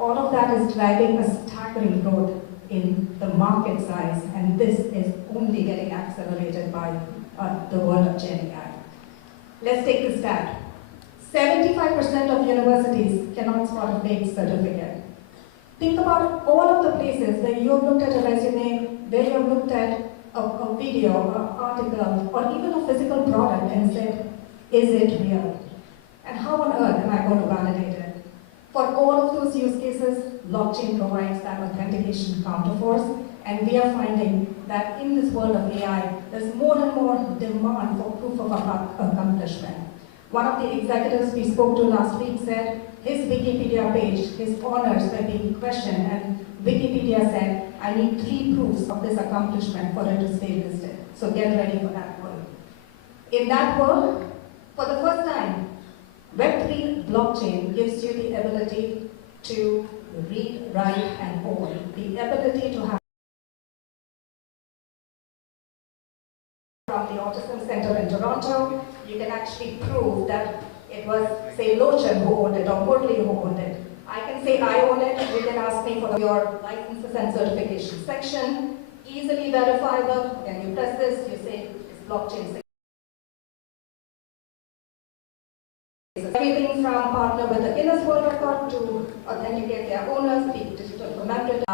All of that is driving a staggering growth in the market size, and this is only getting accelerated by the world of Gen AI. Let's take the stat. 75% of universities cannot spot a fake certificate. Think about all of the places where you have looked at a resume, where you have looked at a video, an article, or even a physical product and said, is it real? And how on earth am I going to validate it? For all of those use cases, blockchain provides that authentication counterforce, and we are finding that in this world of AI, there's more and more demand for proof of accomplishment. One of the executives we spoke to last week said his Wikipedia page, his honors were being questioned, and Wikipedia said, I need 3 proofs of this accomplishment for it to stay listed. So get ready for that world. In that world, for the first time, Web3 blockchain gives you the ability to read, write, and own. The ability to have from the Autism Center in Toronto, you can actually prove that it was, say, Lochan who owned it or Murali who owned it. I can say I own it, you can ask me for your licenses and certification section, easily verifiable. When you press this, you say it's blockchain. Everything from partner with the Guinness World Record to authenticate their owners, be digital commemorative.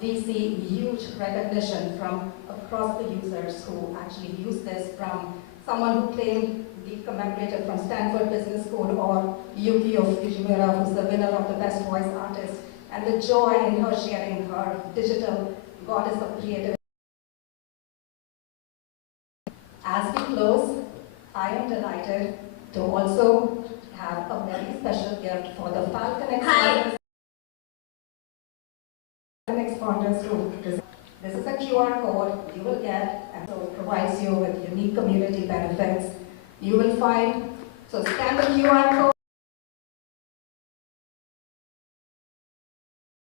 We see huge recognition from across the users who actually use this, from someone who claimed be commemorated from Stanford Business School, or Yuki of Fujimura, who's the winner of the Best Voice Artist, and the joy in her sharing her digital goddess of creativity. As we close, I am delighted to also have a very special gift for the FalconX founders who this is a QR code you will get, and so it provides you with unique community benefits. You will find, so scan the QR code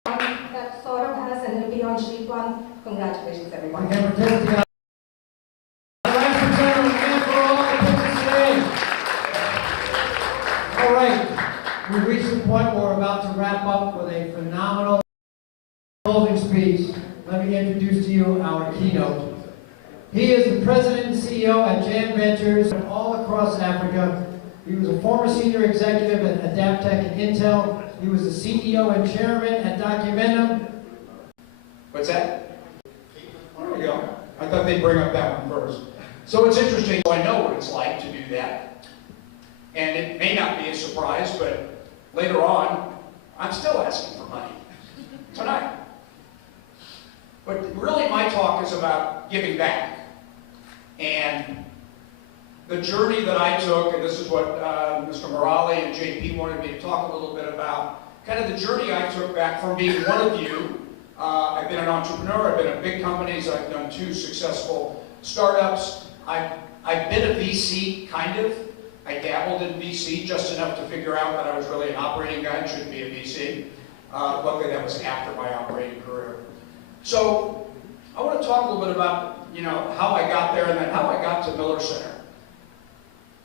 that Saurabh has, and it'll be on sheet 1. Congratulations, everyone. All right, we've reached the point where we're about to wrap up with a phenomenal closing speech. Let me introduce to you our keynote. He is the president and CEO at Jam Ventures all across Africa. He was a former senior executive at Adaptech and Intel. He was the CEO and chairman at Documentum. What's that? There we go. I thought they'd bring up that one first. So it's interesting. I know what it's like to do that. And it may not be a surprise, but later on, I'm still asking for money. Tonight. But really my talk is about giving back. And the journey that I took, and this is what Mr. Murali and JP wanted me to talk a little bit about, kind of the journey I took back from being one of you. I've been an entrepreneur, I've been at big companies, I've done 2 successful startups. I've been a VC, kind of. I dabbled in VC just enough to figure out that I was really an operating guy and shouldn't be a VC. Luckily that was after my operating career. So I want to talk a little bit about, how I got there and then how I got to Miller Center.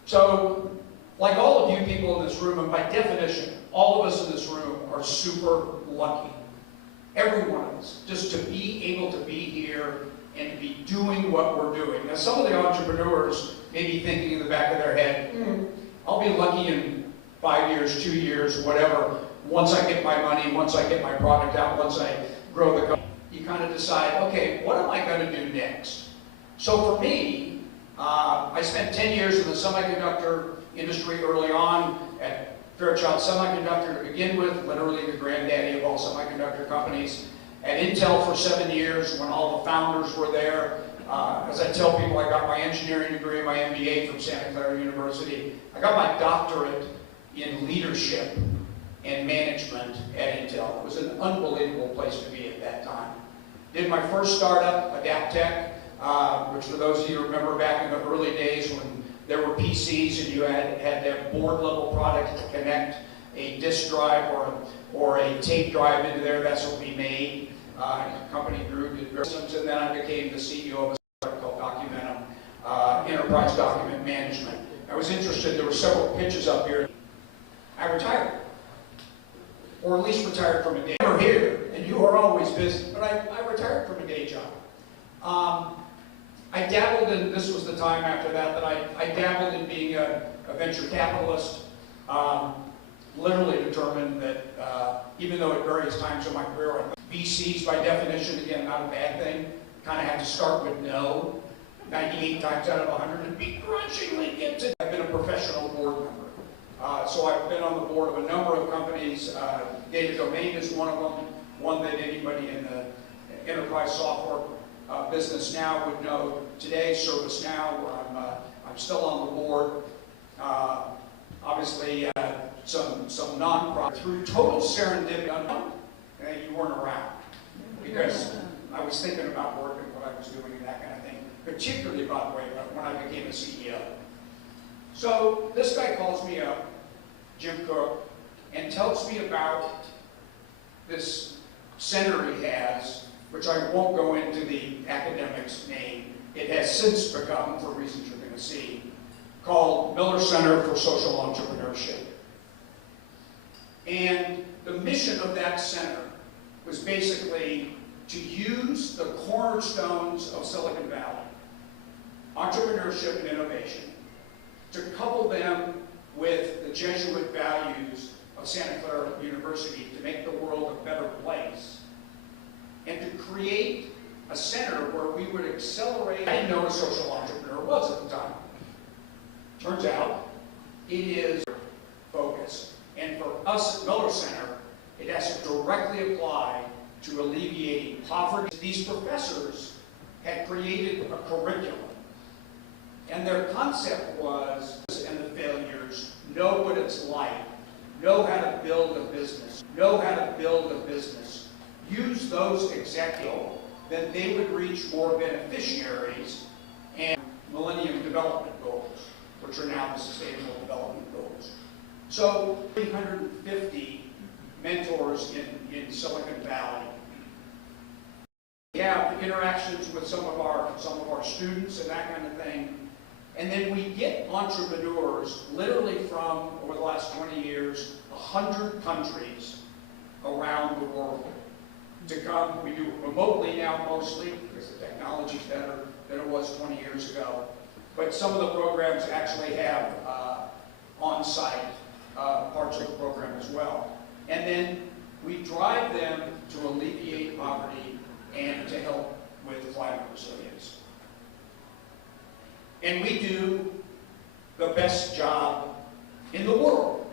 So, like all of you people in this room, and by definition, all of us in this room are super lucky. Every one of us, just to be able to be here and to be doing what we're doing. Now, some of the entrepreneurs may be thinking in the back of their head, I'll be lucky in 5 years, 2 years, whatever, once I get my money, once I get my product out, once I grow the company. You kind of decide, okay, what am I going to do next? So for me, I spent 10 years in the semiconductor industry early on at Fairchild Semiconductor to begin with, literally the granddaddy of all semiconductor companies. At Intel for 7 years when all the founders were there. As I tell people, I got my engineering degree and my MBA from Santa Clara University. I got my doctorate in leadership and management at Intel. It was an unbelievable place to be at that time. Did my first startup, Adaptech, which for those of you who remember back in the early days when there were PCs and you had to have board level product to connect a disk drive or a tape drive into there. That's what we made. The company grew, did systems, and then I became the CEO of a startup called Documentum, Enterprise Document Management. I was interested, there were several pitches up here. I retired. Or at least retired from a day. You're here, and you are always busy, but I retired from a day job. I dabbled in, this was the time after that I dabbled in being a venture capitalist. Literally determined that even though at various times in my career, VCs by definition, again, not a bad thing, kind of had to start with no, 98 times out of 100, and begrudgingly get to. I've been a professional board member. So I've been on the board of a number of companies. Data Domain is one of them, one that anybody in the enterprise software business now would know today, ServiceNow, where I'm still on the board. Obviously, some non-profit. Through total serendipity, you weren't around because I was thinking about work and what I was doing and that kind of thing, particularly, by the way, when I became a CEO. So this guy calls me up, Jim Cook, and tells me about this center he has, which I won't go into the academic's name. It has since become, for reasons you're going to see, called Miller Center for Social Entrepreneurship. And the mission of that center was basically to use the cornerstones of Silicon Valley, entrepreneurship and innovation, to couple them with the Jesuit values of Santa Clara University to make the world a better place, and to create a center where we would accelerate. I didn't know what a social entrepreneur was at the time. Turns out it is focus. And for us at Miller Center, it has to directly apply to alleviating poverty. These professors had created a curriculum. And their concept was, and the failures, know what it's like, know how to build a business, use those executives, then they would reach more beneficiaries and Millennium Development Goals, which are now the Sustainable Development Goals. So 350 mentors in Silicon Valley. We have interactions with some of our students and that kind of thing. And then we get entrepreneurs literally from, over the last 20 years, 100 countries around the world to come. We do it remotely now mostly because the technology's better than it was 20 years ago. But some of the programs actually have on-site parts of the program as well. And then we drive them to alleviate poverty and to help with climate resilience. And we do the best job in the world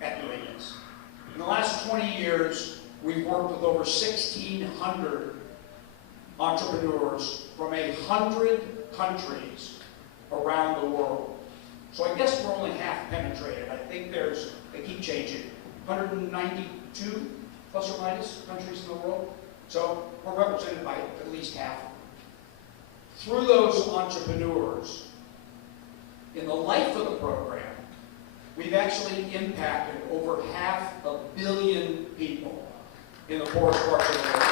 at doing this. In the last 20 years, we've worked with over 1,600 entrepreneurs from 100 countries around the world. So I guess we're only half penetrated. I think they keep changing, 192 plus or minus countries in the world. So we're represented by at least half. Through those entrepreneurs, in the life of the program, we've actually impacted over 500 million people in the poorest parts of the world.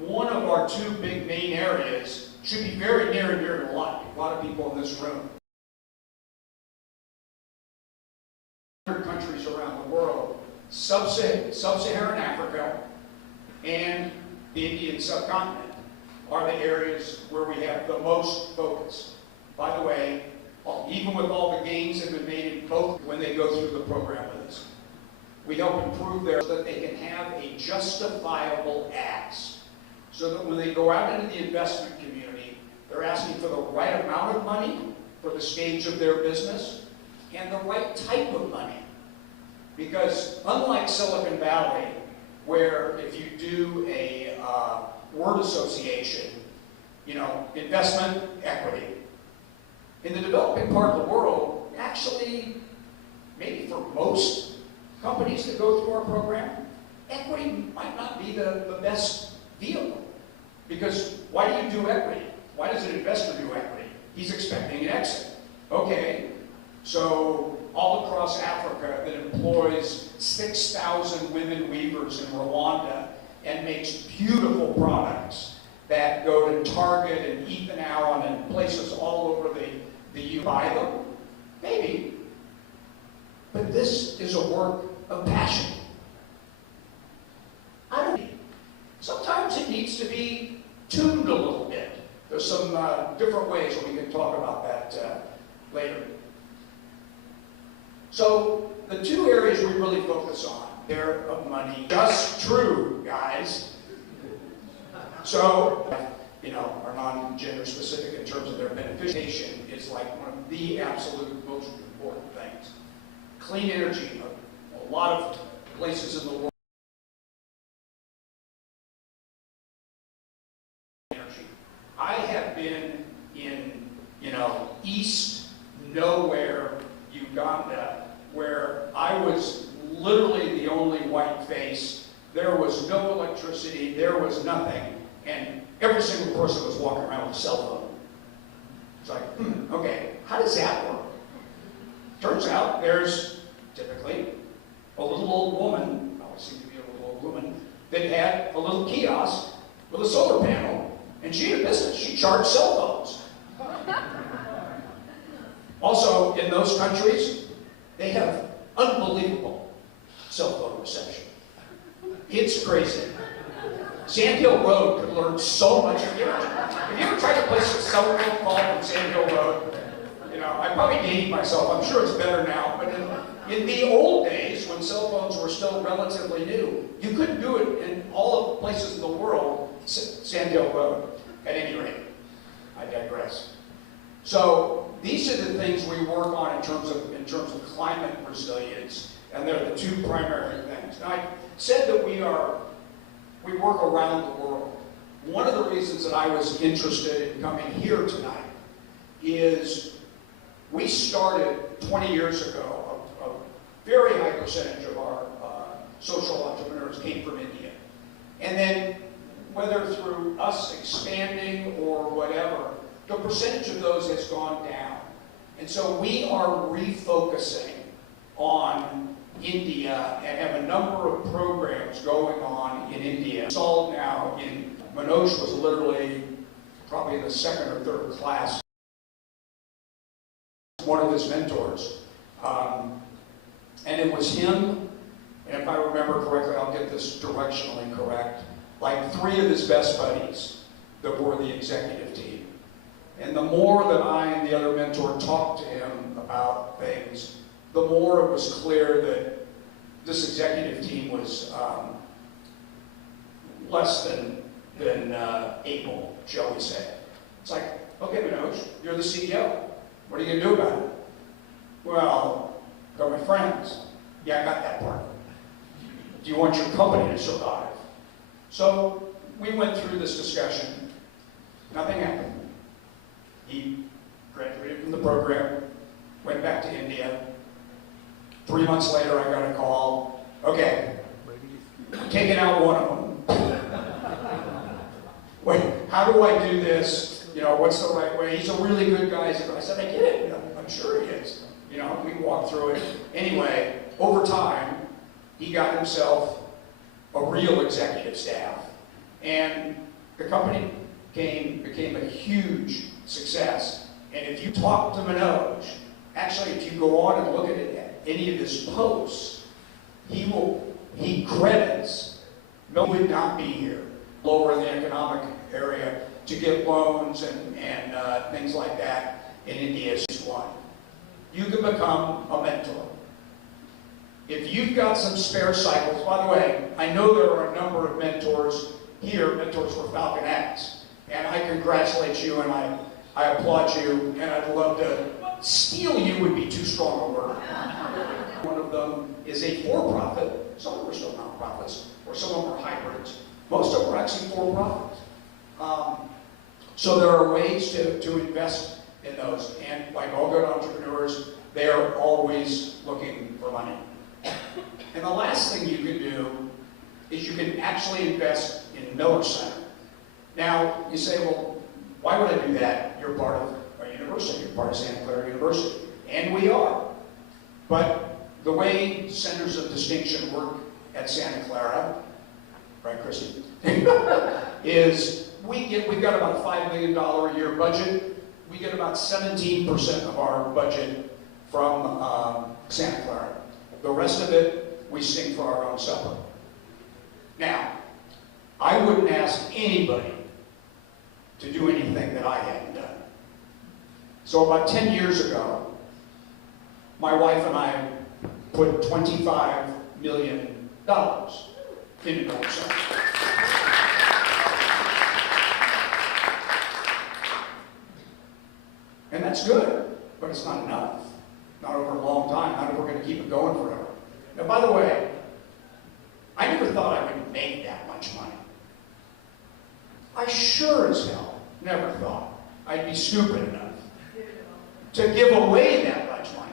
One of our two big main areas should be very near and dear to a lot of people in this room. Countries around the world, sub-Saharan Africa and the Indian subcontinent are the areas where we have the most focus. By the way, even with all the gains that have been made in both when they go through the program with us, we help improve their so that they can have a justifiable ask, so that when they go out into the investment community, they're asking for the right amount of money for the stage of their business and the right type of money. Because unlike Silicon Valley, where if you do a word association, investment, equity, in the developing part of the world, actually, maybe for most companies that go through our program, equity might not be the best vehicle. Because why do you do equity? Why does an investor do equity? He's expecting an exit. Okay, so all across Africa that employs 6,000 women weavers in Rwanda and makes beautiful products that go to Target and Ethan Allen and places all over the U. Buy them? Maybe. But this is a work of passion. Sometimes it needs to be tuned a little bit. There's some different ways that we can talk about that later. So the two areas we really focus on, they're of money. Just true, guys. So, are non-gender specific in terms of their beneficiation is like one of the absolute most important things. Clean energy, a lot of places in the world. I have been in, East nowhere, Uganda, where I was literally the only white face. There was no electricity, there was nothing, and every single person was walking around with a cell phone. It's like, okay, how does that work? Turns out there's typically a little old woman, always seemed to be a little old woman, that had a little kiosk with a solar panel, and she had a business. She charged cell phones. Also, in those countries, they have unbelievable cell phone reception. It's crazy. Sand Hill Road could learn so much. Have you ever tried to place a cell phone call from Sand Hill Road? I'm probably dating myself. I'm sure it's better now. But in the old days, when cell phones were still relatively new, you couldn't do it in all of the places in the world, Sand Hill Road. At any rate, I digress. So these are the things we work on in terms of climate resilience, and they're the two primary things. Now, I said that we work around the world. One of the reasons that I was interested in coming here tonight is we started 20 years ago, a very high percentage of our social entrepreneurs came from India. And then, whether through us expanding or whatever, the percentage of those has gone down. And so we are refocusing on India and have a number of programs going on in India. Installed now in, Manoj was literally probably the second or third class, one of his mentors. And it was him, and if I remember correctly, I'll get this directionally correct, like 3 of his best buddies that were the executive team. And the more that I and the other mentor talked to him about things, the more it was clear that this executive team was less than able, shall we say. It's like, okay, Manoj, you're the CEO. What are you going to do about it? Well, they're my friends. Yeah, I got that part. Do you want your company to survive? So we went through this discussion. Nothing happened. He graduated from the program, went back to India. 3 months later, I got a call. Okay, I'm taking out one of them. Wait, how do I do this? What's the right way? He's a really good guy. I said, I get it. I'm sure he is. We walked through it. Anyway, over time, he got himself a real executive staff. And the company became a huge success. And if you talk to Manoj, actually, if you go on and look at any of his posts, he credits no would not be here, lower in the economic area, to get loans and things like that in India is one. You can become a mentor. If you've got some spare cycles, by the way, I know there are a number of mentors here, mentors for FalconX, and I congratulate you and I applaud you, and I'd love to steal you would be too strong a word. One of them is a for-profit. Some of them are still nonprofits, or some of them are hybrids. Most of them are actually for-profits. So there are ways to invest in those, and like all good entrepreneurs, they are always looking for money. And the last thing you can do is you can actually invest in Miller Center. Now, you say, well, why would I do that? You're part of a university, you're part of Santa Clara University. And we are. But the way centers of distinction work at Santa Clara, right, Christy, is we've got about a $5 million a year budget. We get about 17% of our budget from Santa Clara. The rest of it, we sing for our own supper. Now, I wouldn't ask anybody to do anything that I hadn't done. So about 10 years ago, my wife and I put $25 million into Miller Center. And that's good, but it's not enough. Not over a long time, not if we're going to keep it going forever. Now, by the way, I never thought I would make that much money. I sure as hell never thought I'd be stupid enough to give away that much money.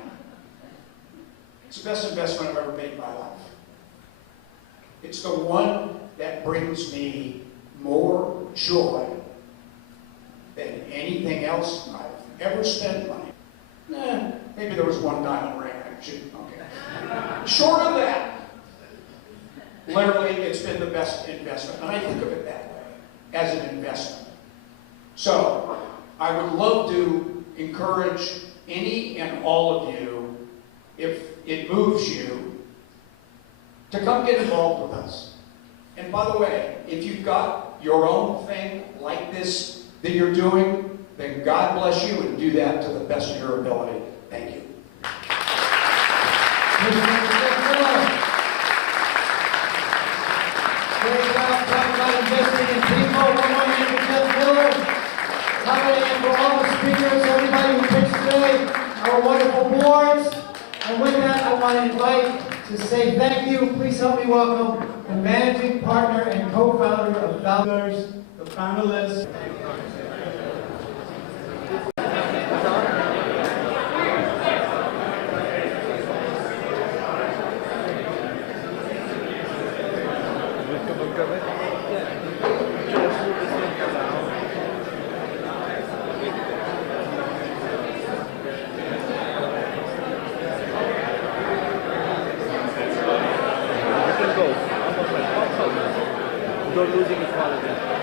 It's the best investment I've ever made in my life. It's the one that brings me more joy than anything else I've ever spent money. Maybe there was one diamond ring. Okay. Short of that, literally, it's been the best investment. And I think of it that way, as an investment. So, I would love to encourage any and all of you, if it moves you, to come get involved with us. And by the way, if you've got your own thing like this that you're doing, then God bless you and do that to the best of your ability. Thank you. Great job talking about investing in people. One more hand for Jeff Miller. And for all the speakers, everybody who pitched today, our wonderful boards. And with that, I want to invite to say thank you. Please help me welcome the managing partner and co-founder of FalconX, the panelists. Without losing its quality.